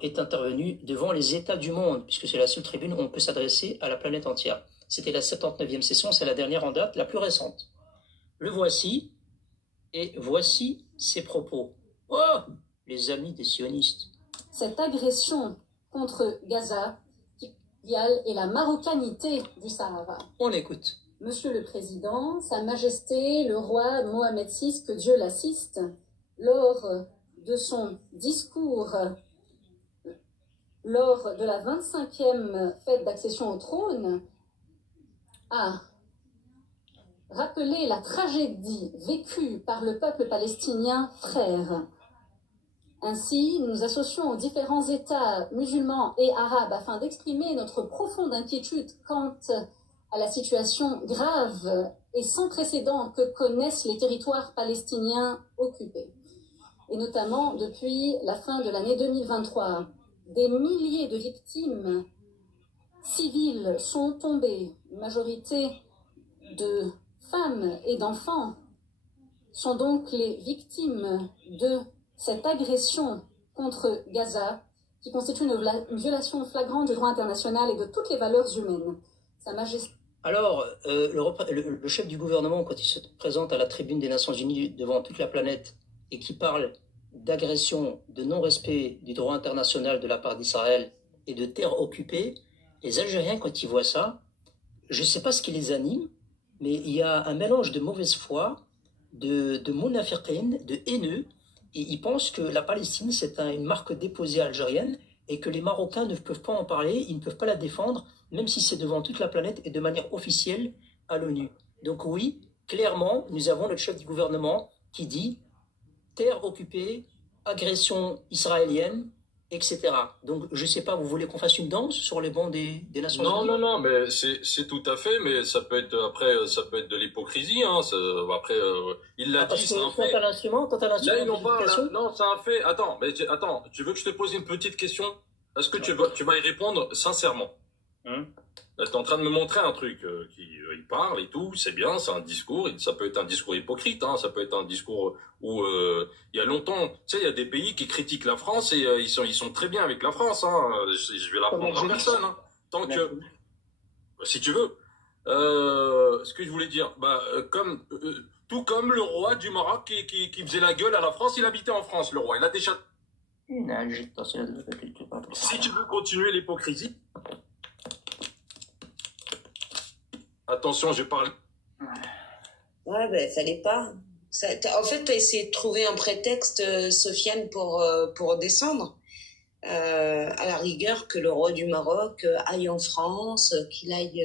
est intervenu devant les États du monde, puisque c'est la seule tribune où on peut s'adresser à la planète entière. C'était la 79e session, c'est la dernière en date, la plus récente. Le voici, et voici ses propos. Oh, les amis des sionistes. Cette agression contre Gaza et la marocanité du Sahara. On écoute. Monsieur le Président, Sa Majesté le roi Mohamed VI, que Dieu l'assiste, lors de son discours lors de la 25e fête d'accession au trône, a rappelé la tragédie vécue par le peuple palestinien frère. Ainsi, nous nous associons aux différents États musulmans et arabes afin d'exprimer notre profonde inquiétude quant à la situation grave et sans précédent que connaissent les territoires palestiniens occupés. Et notamment depuis la fin de l'année 2023. Des milliers de victimes civiles sont tombées. Une majorité de femmes et d'enfants sont donc les victimes de cette agression contre Gaza qui constitue une violation flagrante du droit international et de toutes les valeurs humaines. Sa Majesté. Alors, le chef du gouvernement, quand il se présente à la tribune des Nations Unies devant toute la planète et qui parle d'agression, de non-respect du droit international de la part d'Israël et de terre occupée, les Algériens, quand ils voient ça, je ne sais pas ce qui les anime, mais il y a un mélange de mauvaise foi, de munafiqin, de haineux, et ils pensent que la Palestine, c'est une marque déposée algérienne et que les Marocains ne peuvent pas en parler, ils ne peuvent pas la défendre, même si c'est devant toute la planète et de manière officielle à l'ONU. Donc oui, clairement, nous avons le chef du gouvernement qui dit terre occupée, agression israélienne, etc. Donc, je ne sais pas, vous voulez qu'on fasse une danse sur les bancs des Nations Unies? Non, mais c'est tout à fait, mais ça peut être de l'hypocrisie. Hein, après, il l'a dit, c'est un fait. T'as l'instrument, là, ils n'ont pas. Non, c'est un fait. Attends, tu veux que je te pose une petite question? Est-ce que tu vas y répondre sincèrement? Là, tu es en train de me montrer un truc il parle et tout, c'est bien, c'est un discours, ça peut être un discours hypocrite, hein, ça peut être un discours où il y a longtemps, tu sais, il y a des pays qui critiquent la France et ils sont très bien avec la France, hein, je vais l'apprendre à personne, hein, tant que, si tu veux, ce que je voulais dire, tout comme le roi du Maroc qui faisait la gueule à la France, il habitait en France, le roi, il a déjà... Si tu veux continuer l'hypocrisie, attention, je parle. Ouais, ben, fallait pas. En fait, tu as essayé de trouver un prétexte, Sofiane, pour descendre. À la rigueur, que le roi du Maroc aille en France, qu'il aille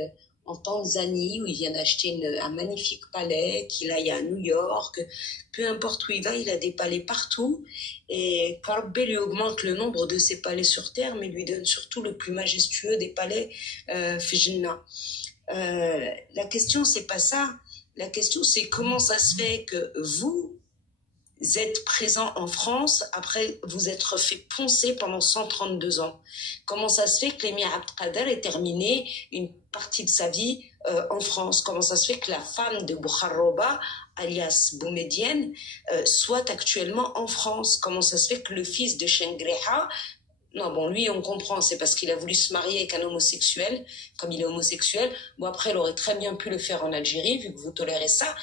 en Tanzanie où il vient d'acheter un magnifique palais, qu'il aille à New York, peu importe où il va, il a des palais partout. Et qu'Allah lui augmente le nombre de ses palais sur terre, mais lui donne surtout le plus majestueux des palais, Fijna. La question, c'est pas ça. La question, c'est comment ça se fait que vous êtes présent en France après vous être fait poncer pendant 132 ans. Comment ça se fait que l'émir Abdelkader ait terminé une partie de sa vie en France? Comment ça se fait que la femme de Bouharoba, alias Boumedienne, soit actuellement en France? Comment ça se fait que le fils de Chengreha, non, bon, lui, on comprend, c'est parce qu'il a voulu se marier avec un homosexuel, comme il est homosexuel. Bon, après, il aurait très bien pu le faire en Algérie, vu que vous tolérez ça.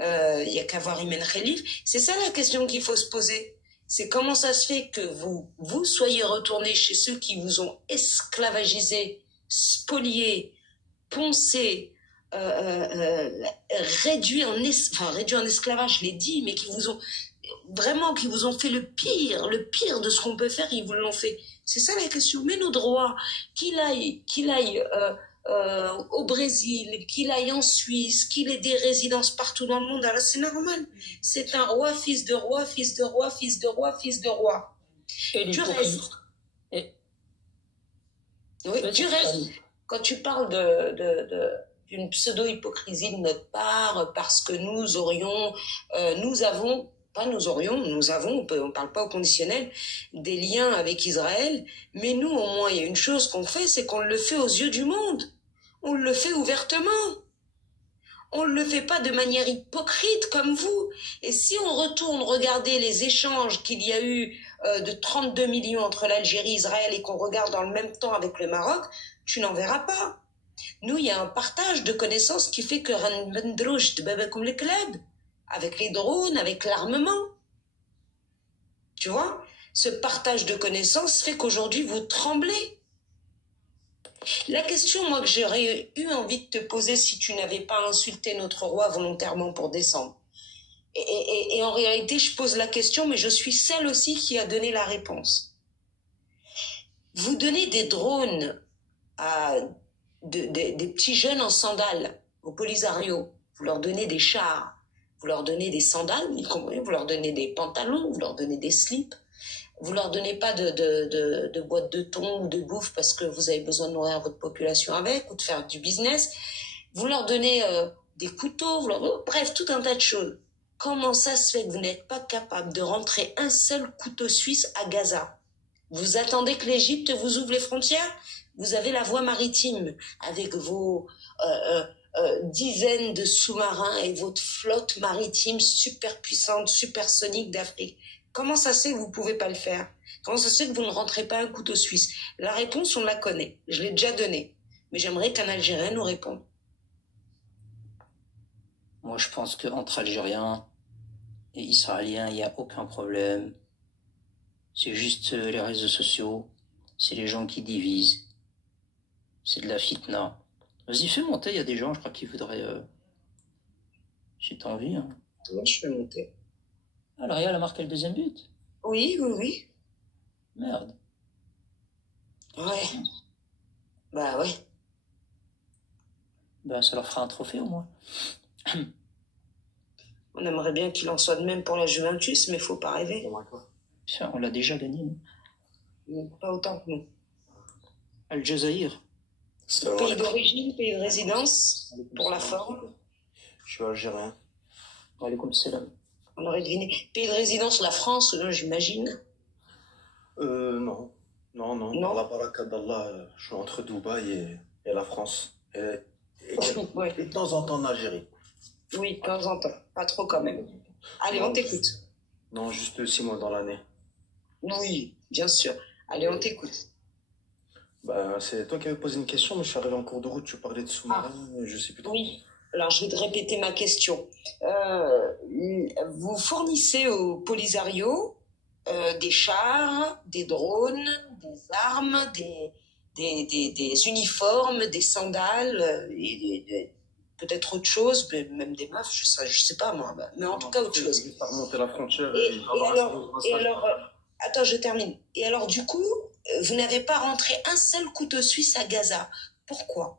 Il y a qu'à voir Imen Khalif. C'est ça la question qu'il faut se poser. C'est comment ça se fait que vous soyez retourné chez ceux qui vous ont esclavagisé, spolié, poncé, réduit en esclavage, je l'ai dit, mais qui vous ont fait le pire de ce qu'on peut faire, ils vous l'ont fait. C'est ça la question. Mais nos droits, qu'il aille au Brésil, qu'il aille en Suisse, qu'il ait des résidences partout dans le monde, alors c'est normal. C'est un roi, fils de roi, fils de roi, fils de roi, fils de roi. Et Du reste, quand tu parles d'une pseudo-hypocrisie de notre part, parce que nous avons, on parle pas au conditionnel, des liens avec Israël, mais nous, au moins, il y a une chose qu'on fait, c'est qu'on le fait aux yeux du monde. On le fait ouvertement. On ne le fait pas de manière hypocrite comme vous. Et si on retourne regarder les échanges qu'il y a eu de 32 millions entre l'Algérie et Israël et qu'on regarde dans le même temps avec le Maroc, tu n'en verras pas. Nous, il y a un partage de connaissances qui fait que comme les clubs, avec les drones, avec l'armement. Tu vois, ce partage de connaissances fait qu'aujourd'hui, vous tremblez. La question, moi, que j'aurais eu envie de te poser si tu n'avais pas insulté notre roi volontairement pour descendre. Et en réalité, je pose la question, mais je suis celle aussi qui a donné la réponse. Vous donnez des drones à des petits jeunes en sandales, au Polisario. Vous leur donnez des chars. Vous leur donnez des sandales, vous leur donnez des pantalons, vous leur donnez des slips. Vous leur donnez pas de boîtes de thon ou de bouffe parce que vous avez besoin de nourrir votre population avec ou de faire du business. Vous leur donnez des couteaux, bref, tout un tas de choses. Comment ça se fait que vous n'êtes pas capable de rentrer un seul couteau suisse à Gaza? Vous attendez que l'Égypte vous ouvre les frontières? Vous avez la voie maritime avec vos dizaines de sous-marins et votre flotte maritime super puissante, supersonique d'Afrique. Comment ça se fait que vous ne pouvez pas le faire? Comment ça se fait que vous ne rentrez pas un couteau suisse? La réponse, on la connaît. Je l'ai déjà donnée. Mais j'aimerais qu'un Algérien nous réponde. Moi, je pense qu'entre Algériens et Israéliens, il n'y a aucun problème. C'est juste les réseaux sociaux. C'est les gens qui divisent. C'est de la fitna. Vas-y, fais monter. Il y a des gens, je crois, qui voudraient... Si t'as envie. Hein. Moi, je fais monter. Ah, le Real a marqué le deuxième but? Oui. Merde. Ouais. Bah ouais. Bah, ça leur fera un trophée au moins. On aimerait bien qu'il en soit de même pour la Juventus, mais faut pas rêver. On l'a déjà gagné, nous. Pas autant que nous. Al Jazair. Pays d'origine, pays de résidence, pour la forme. Je suis algérien. Alaykoum salam. On aurait deviné. Pays de résidence, la France, j'imagine. Non. Par la baraka d'Allah, je suis entre Dubaï et la France. Et Ouais. de temps en temps en Algérie. Oui, de temps en temps. Pas trop quand même. Allez, on t'écoute. Non, juste 6 mois dans l'année. Oui, bien sûr. Allez, on t'écoute. Bah, c'est toi qui avais posé une question, mais je suis arrivé en cours de route, tu parlais de sous-marin, je sais plus trop. Oui. Alors, je vais te répéter ma question. Vous fournissez au Polisario des chars, des drones, des armes, des uniformes, des sandales, et peut-être autre chose, même des meufs, je sais pas moi, mais en tout cas autre chose. Pas remonter la frontière Et alors, attends, je termine. Et alors, du coup, vous n'avez pas rentré un seul couteau suisse à Gaza. Pourquoi?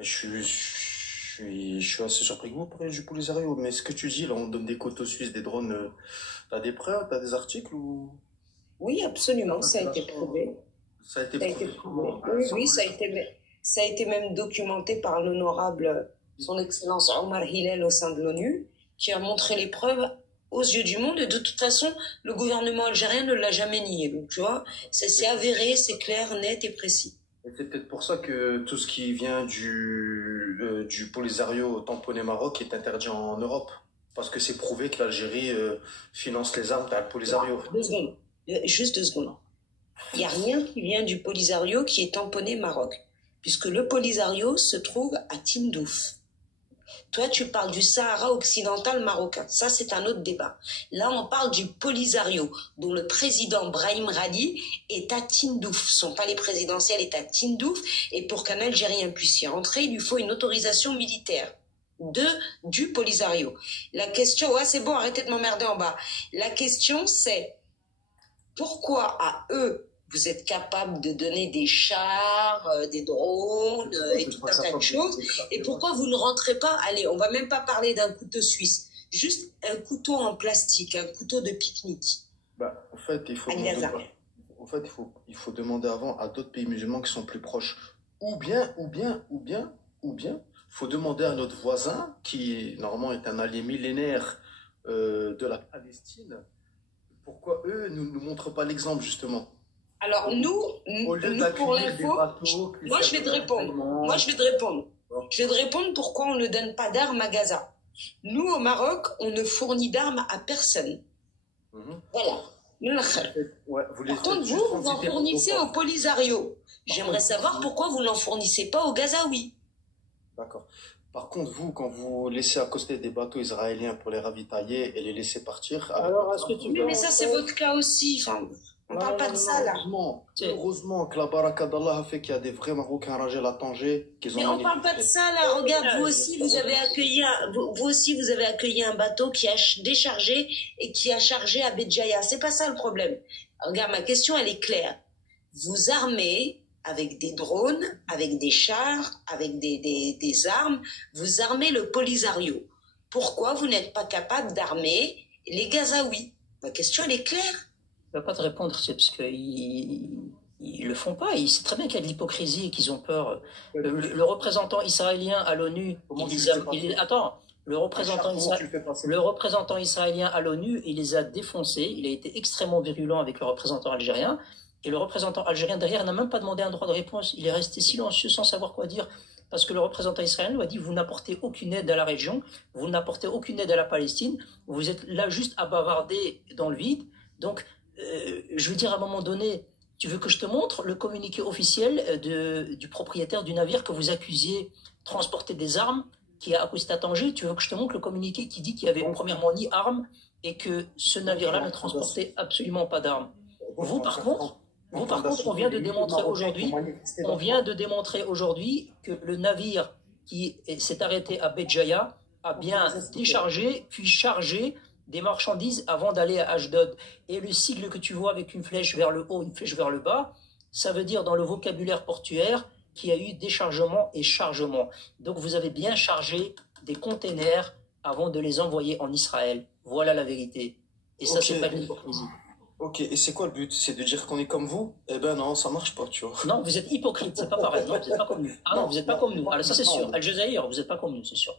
Mais je suis assez surpris que vous parlez du Polisario. Mais ce que tu dis, là, on donne des côtes aux Suisses, des drones. T'as des preuves, t'as des articles ou... Oui, absolument, ça a été prouvé. Ça a été Ça a été prouvé prouvé. comment? Oui, oui, ça a été même documenté par l'honorable, son Excellence Omar Hillel au sein de l'ONU, qui a montré les preuves aux yeux du monde. Et de toute façon, le gouvernement algérien ne l'a jamais nié. Donc, tu vois, c'est avéré, c'est clair, net et précis. Et c'est peut-être pour ça que tout ce qui vient du Polisario tamponné Maroc est interdit en Europe. Parce que c'est prouvé que l'Algérie finance les armes par le Polisario. 2 secondes. Juste 2 secondes. Il n'y a rien qui vient du Polisario qui est tamponné Maroc. Puisque le Polisario se trouve à Tindouf. Toi, tu parles du Sahara occidental marocain. Ça, c'est un autre débat. Là, on parle du Polisario, dont le président Brahim Radi est à Tindouf. Son palais présidentiel est à Tindouf. Et pour qu'un Algérien puisse y rentrer, il lui faut une autorisation militaire du Polisario. La question, ouais, c'est bon, arrêtez de m'emmerder en bas. La question, c'est pourquoi à eux, vous êtes capable de donner des chars, des drones et tout un tas de choses. Et pourquoi vous ne rentrez pas, allez, on va même pas parler d'un couteau suisse, juste un couteau en plastique, un couteau de pique-nique. Bah, en fait, il faut demander avant à d'autres pays musulmans qui sont plus proches. Ou bien, faut demander à notre voisin, qui normalement est un allié millénaire de la Palestine, pourquoi eux ne nous montrent pas l'exemple, justement. Alors, nous pour l'info, moi je vais te répondre. Je vais te répondre pourquoi on ne donne pas d'armes à Gaza. Nous, au Maroc, on ne fournit d'armes à personne. Voilà. Par contre, vous en fournissez au Polisario. J'aimerais savoir pourquoi vous n'en fournissez pas au Gazaouis. D'accord. Par contre, vous, quand vous laissez accoster des bateaux israéliens pour les ravitailler et les laisser partir... Alors, est-ce que tu mais ça, c'est votre cas aussi. Enfin, on ne parle pas de ça, là. Heureusement que la baraka d'Allah a fait qu'il y a des vrais Marocains rangés à Tanger. Mais on ne parle pas de ça, là. Regarde, vous aussi, vous avez accueilli un bateau qui a déchargé et qui a chargé à Béjaïa. C'est pas ça le problème. Regarde, ma question, elle est claire. Vous armez avec des drones, avec des chars, avec des armes, vous armez le Polisario. Pourquoi vous n'êtes pas capable d'armer les Gazaouis? Ma question, elle est claire. Je ne vais pas te répondre, c'est parce qu'ils ne le font pas. Il sait très bien qu'il y a de l'hypocrisie et qu'ils ont peur. Le représentant israélien à l'ONU, le représentant israélien à l'ONU, il les a défoncés. Il a été extrêmement virulent avec le représentant algérien. Et le représentant algérien derrière n'a même pas demandé un droit de réponse. Il est resté silencieux sans savoir quoi dire. Parce que le représentant israélien lui a dit, vous n'apportez aucune aide à la région, vous n'apportez aucune aide à la Palestine, vous êtes là juste à bavarder dans le vide. Donc, je veux dire, à un moment donné, tu veux que je te montre le communiqué officiel du propriétaire du navire que vous accusiez transporter des armes, qui a accosté à Tanger? Tu veux que je te montre le communiqué qui dit qu'il n'y avait premièrement ni armes et que ce navire-là ne transportait absolument pas d'armes? Vous, par contre, on vient de démontrer aujourd'hui que le navire qui s'est arrêté à Béjaïa a bien déchargé puis chargé des marchandises avant d'aller à Ashdod. Et le sigle que tu vois avec une flèche vers le haut, une flèche vers le bas, ça veut dire dans le vocabulaire portuaire qu'il y a eu déchargement et chargement. Donc vous avez bien chargé des containers avant de les envoyer en Israël. Voilà la vérité. Et ça, c'est pas de l'hypocrisie. Ok, et c'est quoi le but? C'est de dire qu'on est comme vous? Eh ben non, ça marche pas, tu vois. Non, vous êtes hypocrite, c'est pas pareil. Non, vous n'êtes pas comme nous. Ah non, vous n'êtes pas comme nous. Alors ça, c'est sûr. Al Jazeera, vous n'êtes pas comme nous, c'est sûr.